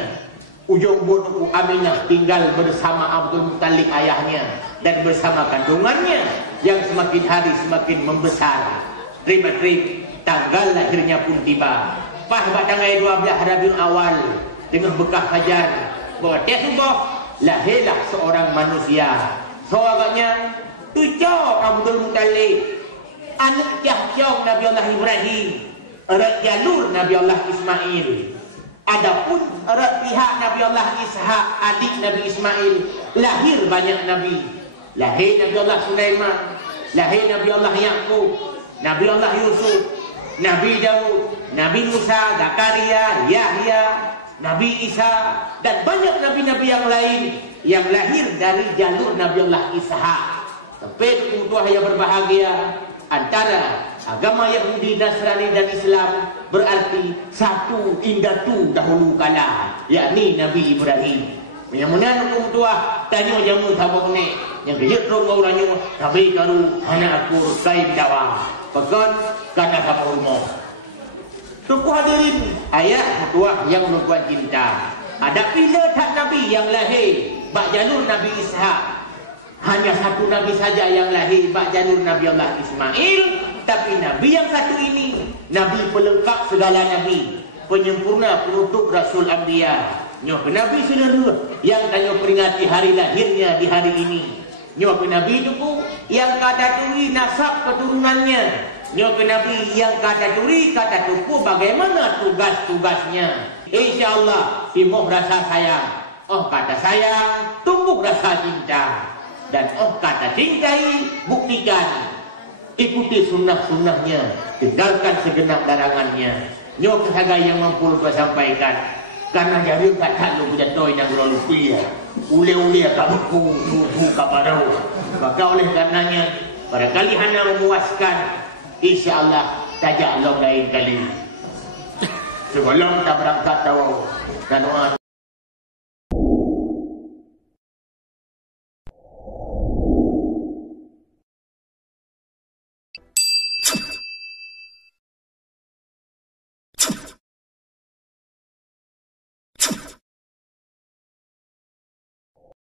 Ujung bunuh Aminah tinggal bersama Abdul Muttalib ayahnya dan bersama kandungannya yang semakin hari semakin membesar. Trip tanggal lahirnya pun tiba. Pas tanggal 12 Rabiul Awal dengan bekas fajar bahwa dia subuh lahirlah seorang manusia. Soalnya tujuh Abdul Muttalib anak Yahya Nabi Allah Ibrahim, erat jalur Nabi Allah Ismail. Adapun erat pihak Nabi Allah Ishak, adik Nabi Ismail, lahir banyak nabi. Lahir Nabi Allah Sulaiman, lahir Nabi Allah Yaqub, Nabi Allah Yusuf, Nabi Daud, Nabi Musa, Zakaria, Yahya, Nabi Isa dan banyak nabi-nabi yang lain yang lahir dari jalur Nabi Allah Ishak. Tapi untuk yang berbahagia antara agama Yahudi, Nasrani dan Islam berarti satu indatu dahulu kala, yakni Nabi Ibrahim. Menyamunan hukum tua tanya jamu tabung ni yang kejut rong orangnya tapi karu anak aku kain dawa pegon kana sama rumah. Tuku hadirin ayat tua yang berbuat cinta. Ada pila tak nabi yang lahir bak jalur Nabi Ishak. Hanya satu nabi saja yang lahir bak jalur Nabi Allah Ismail. Tapi nabi yang satu ini nabi pelengkap segala nabi, penyempurna penutup Rasul Anbiya. Nyoh nabi seluruh yang tanya peringati hari lahirnya di hari ini. Nyoh nabi itu yang kata turi nasab keturunannya. Nyoh nabi yang kata turi kata tuku bagaimana tugas-tugasnya. InsyaAllah timuh rasa sayang. Oh kata sayang tumbuh rasa cinta. Dan oh kata cintai buktikan. Ikuti sunnah-sunnahnya, tinggalkan segenap larangannya. Nyoh kehaga yang mampu lupa sampaikan. Karena jadi kata lu berjatuh yang lupi ya. Ule-ule kamu kabarau. Maka oleh karenanya barangkali hana memuaskan. InsyaAllah tajak Allah lain kali. Sebelum kita berangkat tahu dan